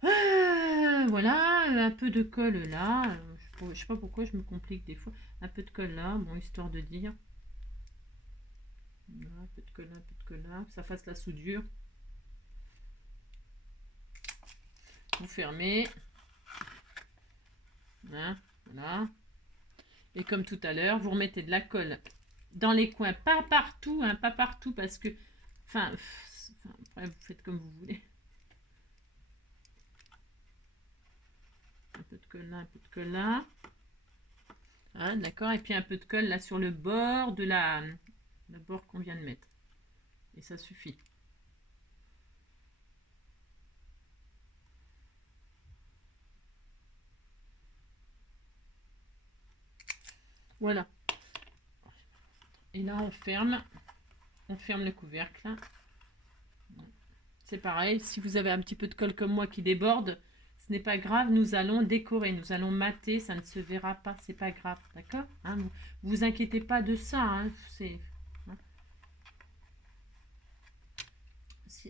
Voilà, un peu de colle là. Je sais pas pourquoi je me complique des fois. Un peu de colle là, bon, histoire de dire. Voilà, un peu de colle là, un peu de colle là. Que ça fasse la soudure. Vous fermez. Hein, voilà. Et comme tout à l'heure, vous remettez de la colle dans les coins. Pas partout, hein, pas partout parce que... Enfin, après, vous faites comme vous voulez. Un peu de colle là, un peu de colle là. Hein, d'accord. Et puis un peu de colle là sur le bord de le bord qu'on vient de mettre. Et ça suffit. Voilà. Et là, on ferme le couvercle. C'est pareil, si vous avez un petit peu de colle comme moi qui déborde, ce n'est pas grave, nous allons décorer, nous allons mater, ça ne se verra pas, c'est pas grave, d'accord, hein, vous inquiétez pas de ça, hein, hein.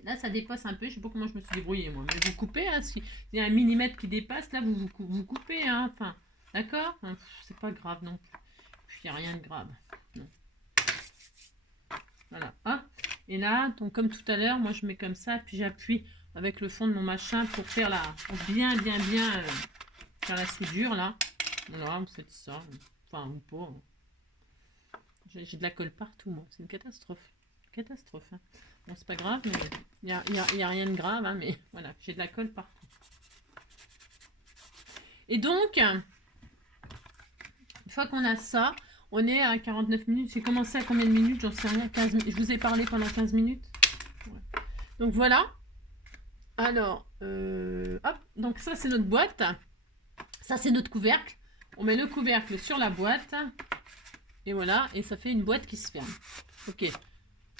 Là ça dépasse un peu, je sais pas comment je me suis débrouillée moi, mais vous coupez, hein, s'il y a un millimètre qui dépasse, là vous coupez, hein, enfin, d'accord, hein, c'est pas grave non plus, puis il n'y a rien de grave, non. Voilà, hop. Et là, donc comme tout à l'heure, moi je mets comme ça, puis j'appuie avec le fond de mon machin pour faire pour bien faire la soudure là. Voilà, c'est ça. Enfin, ou pas. J'ai de la colle partout, moi. C'est une catastrophe. Catastrophe. Hein. Bon, c'est pas grave, mais il n'y a rien de grave, hein, mais voilà, j'ai de la colle partout. Et donc, une fois qu'on a ça, on est à 49 minutes. J'ai commencé à combien de minutes? J'en sais rien. 15, je vous ai parlé pendant 15 minutes. Ouais. Donc voilà. Alors, hop. Donc ça, c'est notre boîte. Ça, c'est notre couvercle. On met le couvercle sur la boîte. Et voilà. Et ça fait une boîte qui se ferme. Ok.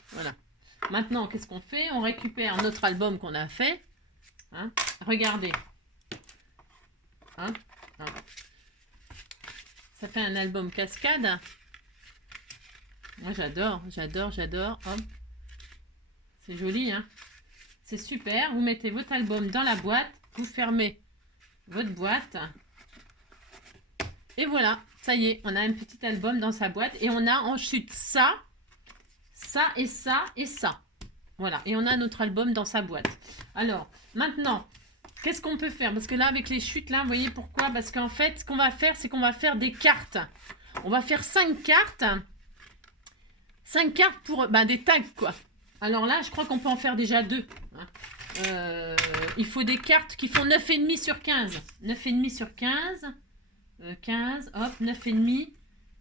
Voilà. Maintenant, qu'est-ce qu'on fait? On récupère notre album qu'on a fait. Hein, regardez. Hein, hein. Ça fait un album cascade. Moi, j'adore. Hop. C'est joli, hein. C'est super. Vous mettez votre album dans la boîte. Vous fermez votre boîte. Et voilà. Ça y est, on a un petit album dans sa boîte. Et on a ensuite ça et ça et ça. Voilà. Et on a notre album dans sa boîte. Alors, maintenant... Qu'est-ce qu'on peut faire? Parce que là, avec les chutes, là, vous voyez pourquoi? Parce qu'en fait, ce qu'on va faire, c'est qu'on va faire des cartes. On va faire 5 cartes. 5 cartes pour des tags, quoi. Alors là, je crois qu'on peut en faire déjà 2. Hein. Il faut des cartes qui font 9,5 sur 15. 9,5 sur 15. 15, hop, 9,5.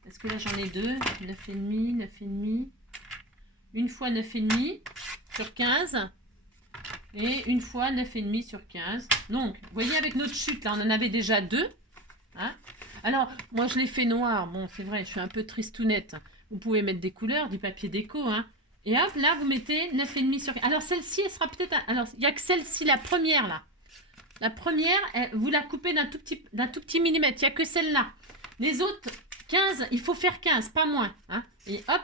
Est-ce que là j'en ai deux? 9,5, 9,5. Une fois 9,5 sur 15. Et une fois 9,5 sur 15. Donc, vous voyez avec notre chute, là, on en avait déjà deux. Hein? Alors, moi je l'ai fait noir. Bon, c'est vrai, je suis un peu tristounette. Vous pouvez mettre des couleurs, du papier déco. Hein? Et hop, là, vous mettez 9,5 sur 15. Alors, celle-ci, elle sera peut-être... Alors, il n'y a que celle-ci, la première, là. La première, vous la coupez d'un tout petit millimètre. Il n'y a que celle-là. Les autres, 15, il faut faire 15, pas moins. Hein? Et hop.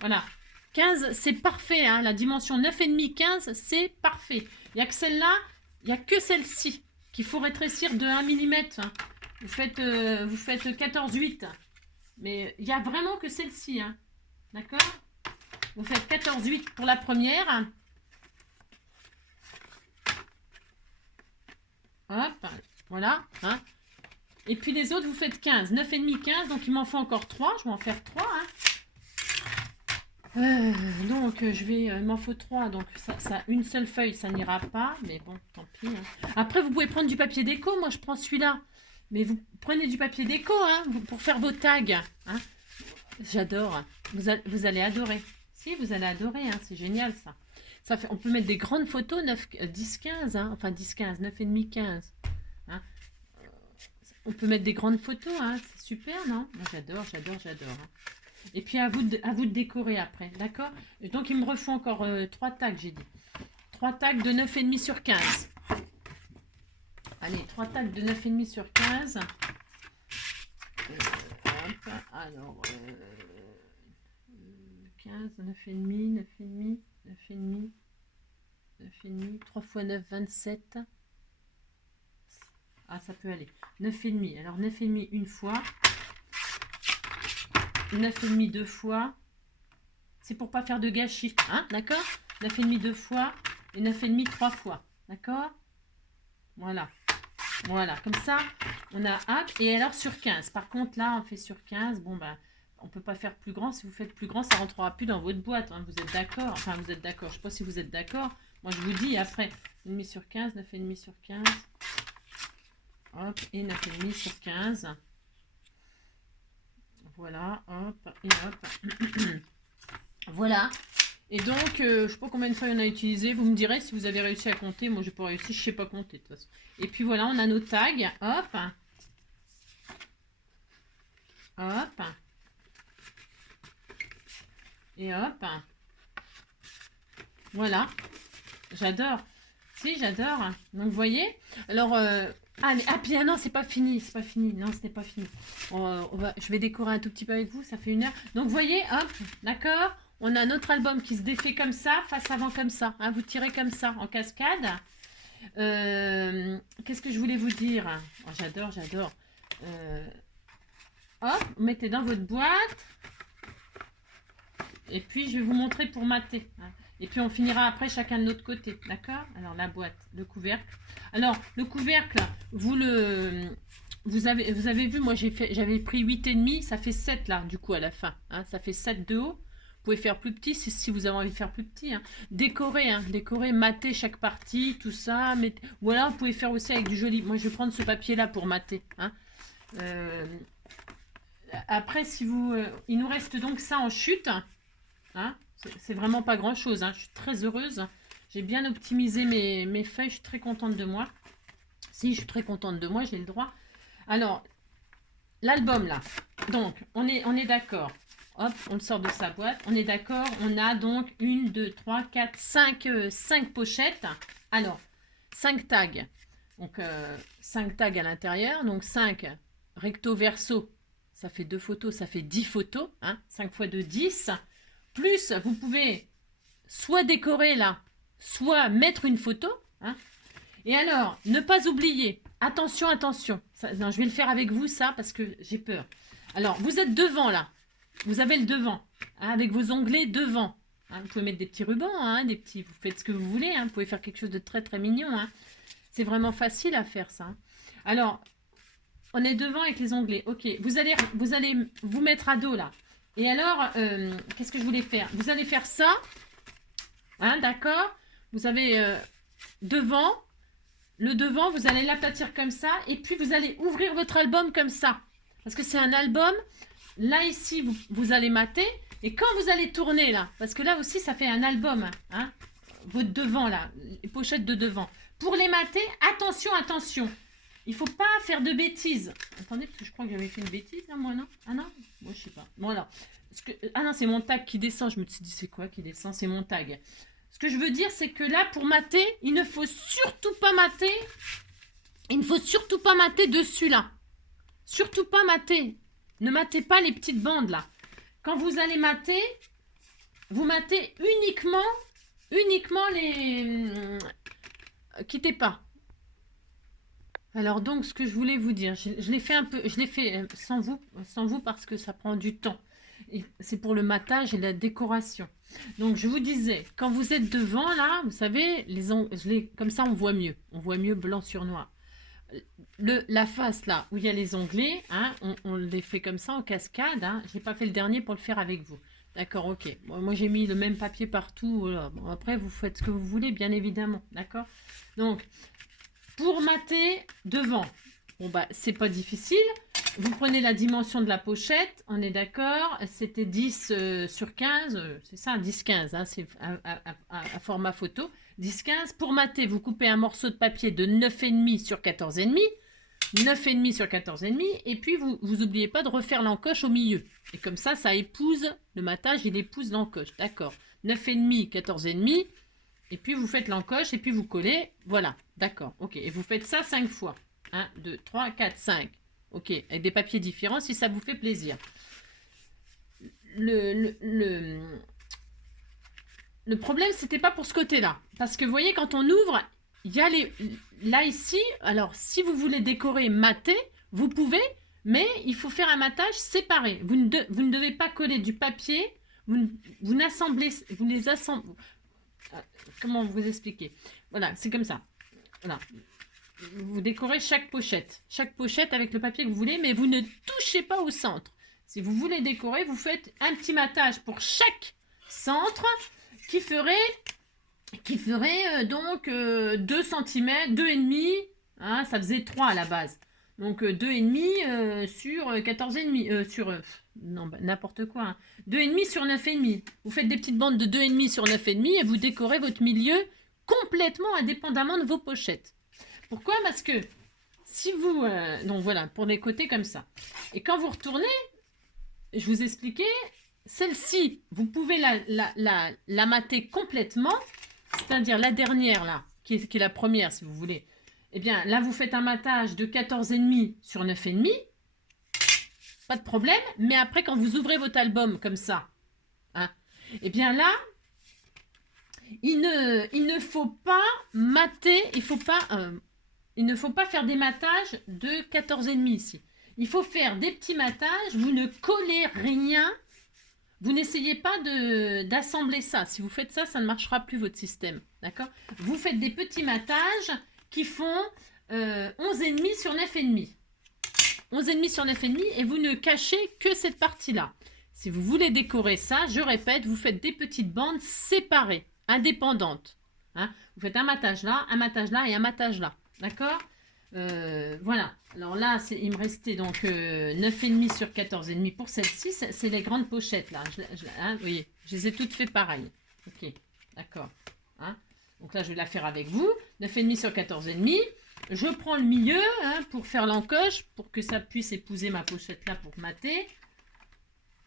Voilà. 15, c'est parfait. Hein? La dimension 9,5, 15, c'est parfait. Il n'y a que celle-là, il n'y a que celle-ci qu'il faut rétrécir de 1 mm. Hein? Vous faites 14,8. Mais il n'y a vraiment que celle-ci. Hein? D'accord? Vous faites 14,8 pour la première. Hop, voilà. Hein. Et puis les autres, vous faites 15. 9,5, 15. Donc, il m'en faut encore 3. Je vais en faire 3. Hein. Donc, il m'en faut 3. Donc, ça, une seule feuille, ça n'ira pas. Mais bon, tant pis. Hein. Après, vous pouvez prendre du papier déco. Moi, je prends celui-là. Mais vous prenez du papier déco hein, pour faire vos tags. Hein. J'adore. Vous allez adorer. Si, vous allez adorer. Hein. C'est génial, ça. On peut mettre des grandes photos, 9, 10, 15, hein, enfin 10, 15, 9,5, 15. Hein. On peut mettre des grandes photos, hein, c'est super, non? Moi j'adore, j'adore, j'adore. Hein. Et puis à vous de décorer après, d'accord? Donc il me refait encore 3 tags, j'ai dit. 3 tags de 9,5 sur 15. Allez, 3 tags de 9,5 sur 15. Hop, alors, 15, 9,5, 9,5. 9,5, 9,5, 3 x 9, 27. Ah, ça peut aller. 9,5. Alors, 9,5 une fois. 9,5 deux fois. C'est pour pas faire de gâchis. Hein, d'accord? 9,5 deux fois. Et 9,5 trois fois. D'accord? Voilà. Voilà. Comme ça, on a hop. Et alors, sur 15. Par contre, là, on fait sur 15. Bon, ben... On ne peut pas faire plus grand. Si vous faites plus grand, ça ne rentrera plus dans votre boîte. Hein. Vous êtes d'accord? Enfin, vous êtes d'accord. Je ne sais pas si vous êtes d'accord. Moi, je vous dis après. 9,5 sur 15, 9,5 sur 15. Hop, et 9,5 sur 15. Voilà, hop, et hop. Voilà. Et donc, je ne sais pas combien de fois on a utilisé. Vous me direz si vous avez réussi à compter. Moi, je n'ai pas réussi. Je ne sais pas compter de toute façon. Et puis voilà, on a nos tags. Hop. Hop. Et hop. Voilà. J'adore. Si, j'adore. Donc, vous voyez. Alors, puis non, c'est pas fini. C'est pas fini. Non, ce n'est pas fini. Je vais décorer un tout petit peu avec vous. Ça fait 1 heure. Donc, vous voyez, hop. D'accord. On a notre album qui se défait comme ça, face avant comme ça. Hein, vous tirez comme ça, en cascade. Qu'est-ce que je voulais vous dire? Oh, j'adore, j'adore. Hop, vous mettez dans votre boîte. Et puis, je vais vous montrer pour mater. Hein. Et puis, on finira après chacun de notre côté. D'accord? Alors, la boîte, le couvercle. Alors, le couvercle, vous avez vu, moi, j'avais pris 8,5. Ça fait 7, là, du coup, à la fin. Hein. Ça fait 7 de haut. Vous pouvez faire plus petit si vous avez envie de faire plus petit. Hein. Décorer, mater chaque partie, tout ça. Ou alors, vous pouvez faire aussi avec du joli... Moi, je vais prendre ce papier-là pour mater. Hein. Après, si vous... il nous reste donc ça en chute. Hein, c'est vraiment pas grand chose. Hein. Je suis très heureuse. J'ai bien optimisé mes feuilles. Je suis très contente de moi. Si, je suis très contente de moi. J'ai le droit. Alors, l'album là. Donc, on est d'accord. Hop, on le sort de sa boîte. On est d'accord. On a donc 1, 2, 3, 4, 5 pochettes. Alors, 5 tags. Donc, 5 tags à l'intérieur. Donc, 5 recto verso. Ça fait 2 photos. Ça fait 10 photos. Hein, 5 x 2, 10. Plus, vous pouvez soit décorer là, soit mettre une photo. Hein. Et alors, ne pas oublier, attention, attention. Non, je vais le faire avec vous, ça, parce que j'ai peur. Alors, vous êtes devant là. Vous avez le devant, hein, avec vos onglets devant. Hein, vous pouvez mettre des petits rubans, hein, vous faites ce que vous voulez. Hein, vous pouvez faire quelque chose de très, très mignon. Hein. C'est vraiment facile à faire, ça. Hein. Alors, on est devant avec les onglets. Ok, vous allez vous mettre à dos là. Et alors, qu'est-ce que je voulais faire? Vous allez faire ça. Hein, d'accord? Vous avez devant, le devant, vous allez l'aplatir comme ça, et puis vous allez ouvrir votre album comme ça. Parce que c'est un album, là ici, vous allez mater, et quand vous allez tourner là, parce que là aussi ça fait un album, hein, votre devant là, les pochettes de devant. Pour les mater, attention, attention. Il faut pas faire de bêtises. Attendez, parce que je crois que j'avais fait une bêtise, là, moi, non? Ah non? Moi, je sais pas. Bon, alors. Ah non, c'est mon tag qui descend. Je me suis dit, c'est quoi qui descend? C'est mon tag. Ce que je veux dire, c'est que là, pour mater, il ne faut surtout pas mater. Il ne faut surtout pas mater dessus, là. Surtout pas mater. Ne matez pas les petites bandes, là. Quand vous allez mater, vous matez uniquement les... quittez pas. Alors donc, ce que je voulais vous dire, je l'ai fait un peu, je l'ai fait sans vous parce que ça prend du temps. C'est pour le matage et la décoration. Donc je vous disais, quand vous êtes devant là, vous savez, comme ça on voit mieux blanc sur noir. La face là où il y a les onglets, hein, on les fait comme ça en cascade. Hein. Je n'ai pas fait le dernier pour le faire avec vous. D'accord, ok. Bon, moi j'ai mis le même papier partout. Voilà. Bon, après vous faites ce que vous voulez, bien évidemment. D'accord. Donc pour mater devant, bon bah c'est pas difficile. Vous prenez la dimension de la pochette, on est d'accord, c'était 10 sur 15, c'est ça, 10-15, hein, c'est un format photo. 10-15, pour mater, vous coupez un morceau de papier de 9,5 sur 14,5, 9,5 sur 14,5, et puis vous n'oubliez pas de refaire l'encoche au milieu. Et comme ça épouse, le matage, il épouse l'encoche, d'accord. 9,5, 14,5, et puis vous faites l'encoche, et puis vous collez, voilà, d'accord, ok. Et vous faites ça 5 fois. 1, 2, 3, 4, 5. Ok, avec des papiers différents si ça vous fait plaisir. Le problème, c'était pas pour ce côté-là. Parce que vous voyez, quand on ouvre, il y a les... Là, ici, alors si vous voulez décorer mater, vous pouvez, mais il faut faire un matage séparé. Vous ne devez pas coller du papier, vous les assemblez... Comment vous expliquer? Voilà, c'est comme ça. Voilà. Vous décorez chaque pochette avec le papier que vous voulez, mais vous ne touchez pas au centre. Si vous voulez décorer, vous faites un petit matage pour chaque centre qui ferait donc 2 cm, 2,5, hein, ça faisait 3 à la base. Donc 2,5 sur 14,5, non, bah, n'importe quoi. Hein. 2,5 sur 9,5. Vous faites des petites bandes de 2,5 sur 9,5 et vous décorez votre milieu complètement indépendamment de vos pochettes. Pourquoi? Parce que si vous... donc voilà, pour les côtés comme ça. Et quand vous retournez, je vous expliquais, celle-ci, vous pouvez la mater complètement, c'est-à-dire la dernière là, qui est la première si vous voulez. Eh bien là, vous faites un matage de 14,5 sur 9,5, pas de problème, mais après quand vous ouvrez votre album comme ça, hein, eh bien là, il ne faut pas mater, il ne faut pas faire des matages de 14,5 ici. Il faut faire des petits matages, vous ne collez rien, vous n'essayez pas d'assembler ça. Si vous faites ça, ça ne marchera plus votre système. D'accord? Vous faites des petits matages qui font 11,5 sur 9,5. 11,5 sur 9,5 et vous ne cachez que cette partie-là. Si vous voulez décorer ça, je répète, vous faites des petites bandes séparées, indépendantes. Hein? Vous faites un matage là et un matage là. D'accord? Voilà. Alors là, il me restait donc 9,5 sur 14,5 pour celle-ci. C'est les grandes pochettes là. Hein, vous voyez, je les ai toutes fait pareil. Ok, d'accord. Hein, donc là, je vais la faire avec vous. 9,5 sur 14,5. Je prends le milieu hein, pour faire l'encoche, pour que ça puisse épouser ma pochette là pour mater.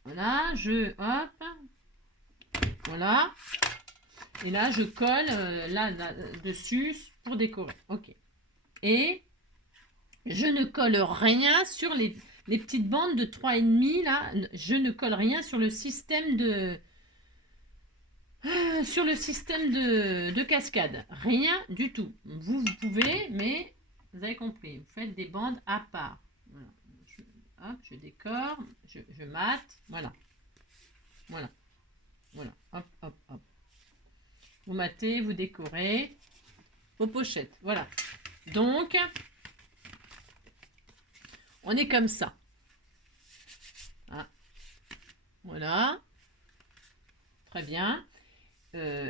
Voilà, hop. Voilà. Et là, je colle là, dessus pour décorer. Ok. Et je ne colle rien sur les petites bandes de 3,5 là. Je ne colle rien sur le système de cascade. Rien du tout. Vous pouvez, mais vous avez compris. Vous faites des bandes à part. Voilà. Je décore, je mate. Voilà. Voilà. Voilà. Hop, hop, hop. Vous matez, vous décorez vos pochettes. Voilà. Donc, on est comme ça. Ah. Voilà. Très bien.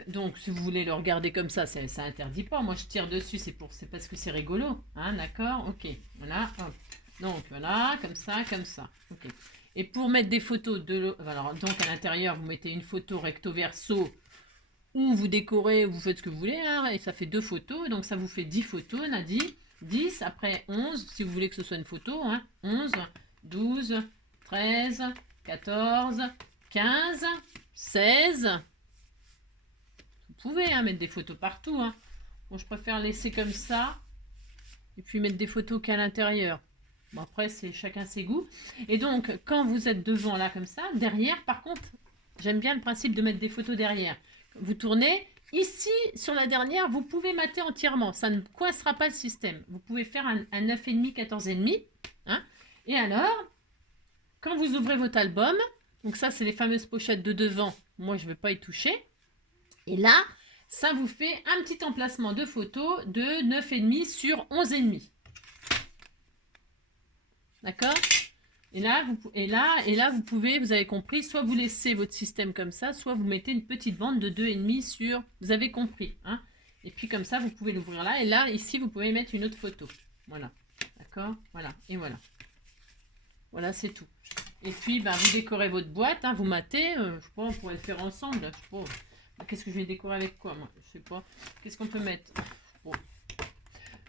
Donc, si vous voulez le regarder comme ça interdit pas. Moi, je tire dessus, c'est parce que c'est rigolo. Hein, d'accord? Ok. Voilà. Hop. Donc, voilà, comme ça, comme ça. Ok. Et pour mettre des photos alors, donc à l'intérieur, vous mettez une photo recto verso ou vous décorez, vous faites ce que vous voulez, hein, et ça fait 2 photos. Donc, ça vous fait 10 photos, on a dit. 10, après 11, si vous voulez que ce soit une photo. Hein, 11, 12, 13, 14, 15, 16. Vous pouvez mettre des photos partout. Hein. Bon, je préfère laisser comme ça et puis mettre des photos qu'à l'intérieur. Bon, après, c'est chacun ses goûts. Et donc, quand vous êtes devant là comme ça, derrière, par contre, j'aime bien le principe de mettre des photos derrière. Vous tournez. Ici, sur la dernière, vous pouvez mater entièrement. Ça ne coincera pas le système. Vous pouvez faire un 9,5, 14,5. Hein. Et alors, quand vous ouvrez votre album, donc ça, c'est les fameuses pochettes de devant. Moi, je ne vais pas y toucher. Et là, ça vous fait un petit emplacement de photos de 9,5 sur 11,5. D'accord? Et là, vous pouvez, vous avez compris, soit vous laissez votre système comme ça, soit vous mettez une petite bande de 2,5 sur... Vous avez compris. Hein? Et puis comme ça, vous pouvez l'ouvrir là. Et là, ici, vous pouvez mettre une autre photo. Voilà. D'accord? Voilà. Et voilà. Voilà, c'est tout. Et puis, vous décorez votre boîte. Hein, vous matez. Je sais pas, on pourrait le faire ensemble. Je sais pas. Qu'est-ce que je vais décorer avec quoi, moi? Je sais pas. Qu'est-ce qu'on peut mettre? Bon.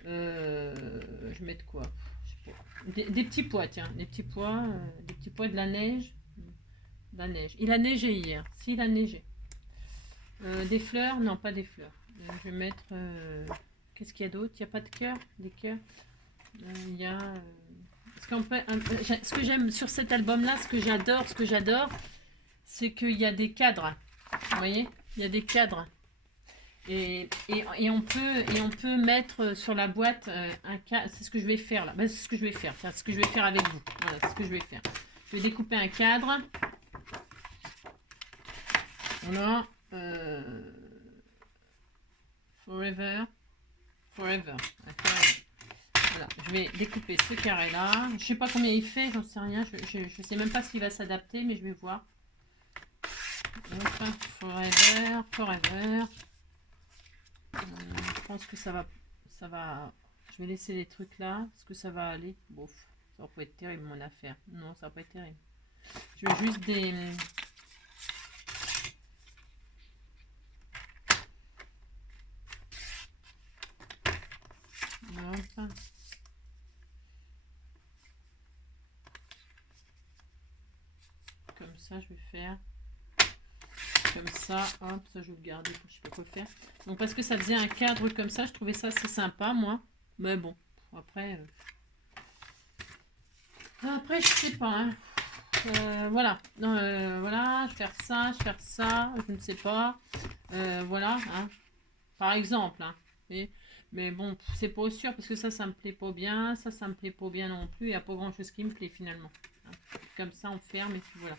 Je vais mettre quoi? Je sais pas. Des petits pois, tiens. Des petits pois, de la neige. De la neige. Il a neigé hier. Si, il a neigé. Des fleurs? Non, pas des fleurs. Je vais mettre... qu'est-ce qu'il y a d'autre? Il n'y a pas de cœur? Des cœurs? Il y a... ce que j'aime sur cet album-là, ce que j'adore, c'est qu'il y a des cadres. Vous voyez? Il y a des cadres. Et on peut mettre sur la boîte un cadre. C'est ce que je vais faire là. C'est ce que je vais faire. C'est ce que je vais faire avec vous. Voilà, c'est ce que je vais faire. Je vais découper un cadre. Voilà. Forever. Forever. Voilà. Je vais découper ce carré là. Je sais pas combien il fait, j'en sais rien. Je sais même pas s'il va s'adapter, mais je vais voir. Forever. Forever. Je pense que ça va. Je vais laisser les trucs là. Est-ce que ça va aller? Bof. Ça va pas être terrible mon affaire. Non, ça va pas être terrible. Je vais juste des. Hop. Comme ça, je vais faire. Comme ça, hop, ça je vais le garder pour je sais pas quoi faire. Donc parce que ça faisait un cadre comme ça, je trouvais ça assez sympa moi. Mais bon, après, après je sais pas. Hein. Voilà, voilà, je vais faire ça, je ne sais pas. Voilà, hein. Par exemple. Hein. Mais bon, c'est pas sûr parce que ça me plaît pas bien, ça me plaît pas bien non plus. Il n'y a pas grand chose qui me plaît finalement. Hein. Comme ça, on ferme et puis voilà.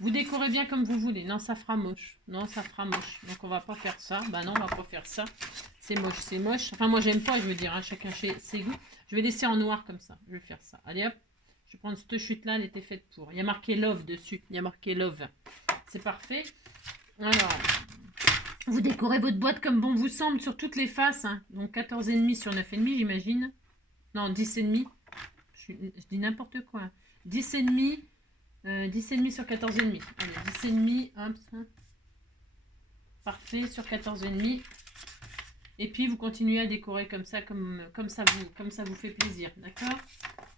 Vous décorez bien comme vous voulez. Non, ça fera moche. Non, ça fera moche. Donc, on va pas faire ça. Bah non, on va pas faire ça. C'est moche, c'est moche. Enfin, moi, j'aime pas, je veux dire. Hein, chacun chez ses goûts. Je vais laisser en noir comme ça. Je vais faire ça. Allez, hop. Je vais prendre cette chute-là. Elle était faite pour. Il y a marqué Love dessus. Il y a marqué Love. C'est parfait. Alors, vous décorez votre boîte comme bon vous semble sur toutes les faces. Hein. Donc, 14,5 sur 9,5, j'imagine. Non, 10,5. Je dis n'importe quoi. 10,5. 10,5 sur 14,5. Allez, 10,5, hop. Parfait, sur 14,5. Et puis, vous continuez à décorer comme ça, comme ça vous fait plaisir. D'accord?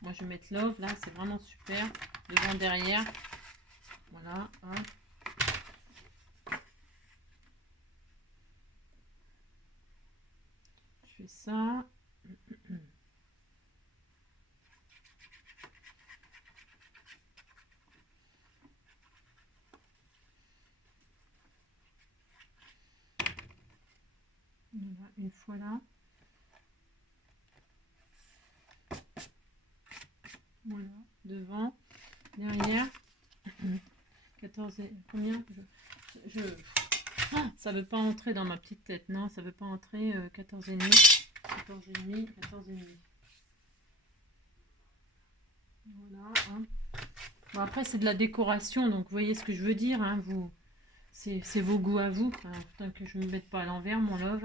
Moi, je vais mettre Love. Là, c'est vraiment super. Devant, derrière. Voilà. Hop. Je fais ça. Voilà, une fois là. Voilà, devant, derrière. 14 et combien Ah, ça veut pas entrer dans ma petite tête. Non, ça veut pas entrer 14,5. 14,5, 14,5. Voilà. Hein. Bon, après, c'est de la décoration, donc vous voyez ce que je veux dire. Hein, c'est vos goûts à vous. Alors, tant que je ne me mette pas à l'envers, mon love.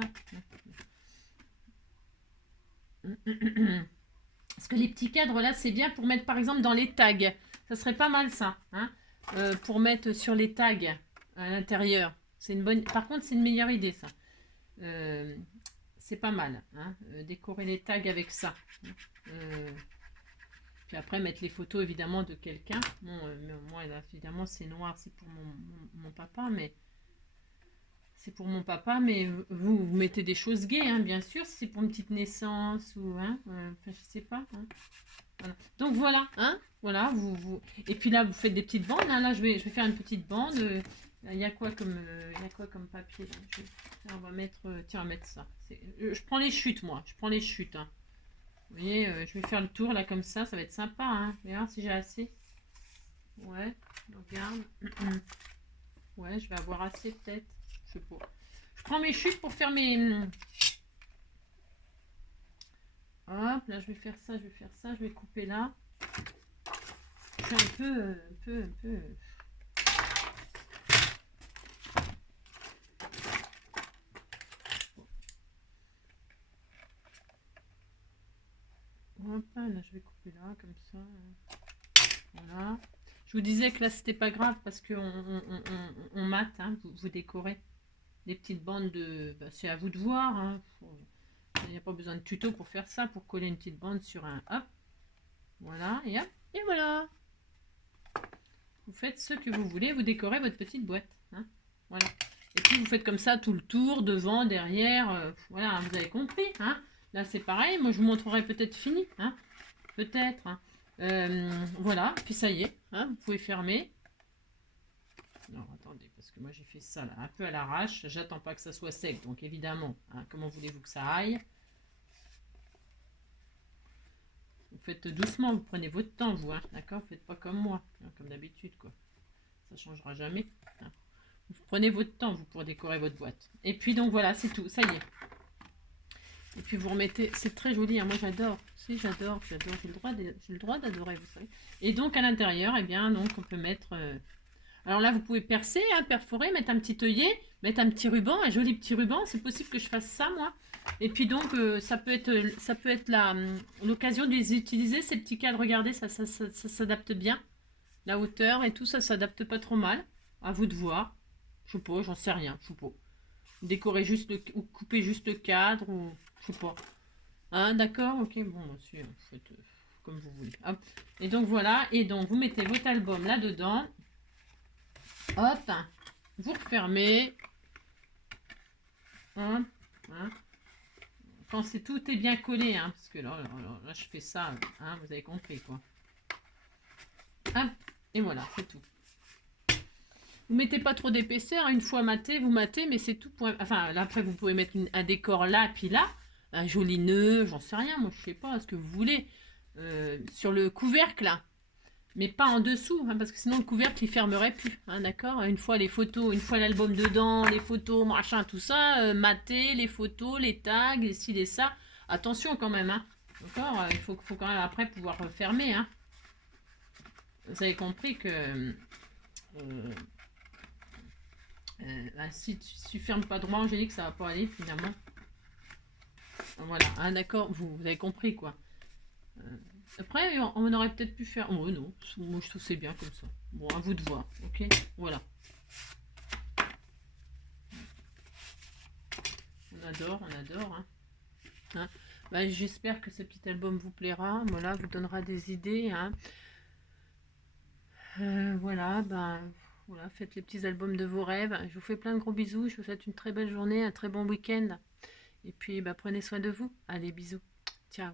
Parce que les petits cadres là, c'est bien pour mettre par exemple dans les tags. Ça serait pas mal ça. Hein, pour mettre sur les tags à l'intérieur. C'est une bonne. Par contre, c'est une meilleure idée ça. C'est pas mal. Hein, décorer les tags avec ça. Puis après, mettre les photos évidemment de quelqu'un. Bon, moi là, évidemment, c'est noir, c'est pour mon papa, mais. C'est pour mon papa, mais vous mettez des choses gaies, hein, bien sûr, si c'est pour une petite naissance ou, hein, enfin, je sais pas. Hein, voilà. Donc voilà, hein, voilà, et puis là, vous faites des petites bandes. Hein, là, je vais faire une petite bande. Il y a quoi comme papier là tiens, on va mettre, tiens, on va mettre ça. Je prends les chutes, moi. Je prends les chutes. Hein. Vous voyez, je vais faire le tour là comme ça va être sympa. Hein. Regarde si j'ai assez. Ouais, regarde. Ouais, je vais avoir assez peut-être. Je sais pas. Je prends mes chutes pour faire mes... Hop, là je vais faire ça, je vais faire ça, je vais couper là. Je suis un peu... Hop, là je vais couper là, comme ça. Voilà. Je vous disais que là c'était pas grave parce qu'on mate, hein, vous décorez. Des petites bandes de... Bah, c'est à vous de voir. Hein. Il n'y a pas besoin de tuto pour faire ça, pour coller une petite bande sur un... Hop. Voilà, et hop. Et voilà. Vous faites ce que vous voulez, vous décorez votre petite boîte. Hein. Voilà. Et puis vous faites comme ça tout le tour, devant, derrière. Voilà, vous avez compris. Hein. Là c'est pareil, moi je vous montrerai peut-être fini. Hein. Peut-être. Hein. Voilà, puis ça y est. Hein, vous pouvez fermer. Non, attendez, parce que moi j'ai fait ça là, un peu à l'arrache. J'attends pas que ça soit sec, donc évidemment, hein, comment voulez-vous que ça aille? Vous faites doucement, vous prenez votre temps, vous, hein, d'accord? Vous faites pas comme moi, hein, comme d'habitude, quoi. Ça changera jamais. Hein. Vous prenez votre temps, vous, pour décorer votre boîte. Et puis donc voilà, c'est tout, ça y est. Et puis vous remettez, c'est très joli, hein, moi j'adore. Si, j'adore, j'ai le droit d'adorer, vous savez. Et donc à l'intérieur, eh bien, donc on peut mettre... Alors là, vous pouvez percer, hein, perforer, mettre un petit œillet, mettre un petit ruban, un joli petit ruban. C'est possible que je fasse ça, moi. Et puis donc, ça peut être l'occasion de les utiliser, ces petits cadres. Regardez, ça s'adapte bien. La hauteur et tout, ça s'adapte pas trop mal. À vous de voir. Je sais pas, j'en sais rien. Je sais pas. Décorer juste ou couper juste le cadre, ou je sais pas. Hein, d'accord, ok, bon, monsieur, faites comme vous voulez. Hop. Et donc voilà, et donc vous mettez votre album là-dedans. Hop, vous refermez. Hop, hein. Quand tout est bien collé, hein, parce que là, je fais ça, hein, vous avez compris quoi. Hop, et voilà, c'est tout. Vous mettez pas trop d'épaisseur, une fois maté, vous matez, mais c'est tout. Enfin, là, après, vous pouvez mettre un décor là, puis là, un joli nœud, j'en sais rien, moi je sais pas ce que vous voulez. Sur le couvercle là. Mais pas en dessous, hein, parce que sinon le couvercle il fermerait plus, hein, d'accord? Une fois les photos, une fois l'album dedans, les photos, machin, tout ça, mater les photos, les tags, les ci, les ça. Attention quand même, hein, d'accord? Il faut quand même après pouvoir refermer, hein. Vous avez compris que si tu fermes pas droit, Angélique, ça va pas aller finalement. Voilà, hein, d'accord, vous avez compris quoi. Après, on aurait peut-être pu faire... Oh non, moi je trouve c'est bien comme ça. Bon, à vous de voir, ok? Voilà. On adore, hein. Hein, bah, j'espère que ce petit album vous plaira. Voilà, vous donnera des idées, hein. Voilà, voilà, faites les petits albums de vos rêves. Je vous fais plein de gros bisous. Je vous souhaite une très belle journée, un très bon week-end. Et puis, prenez soin de vous. Allez, bisous. Ciao.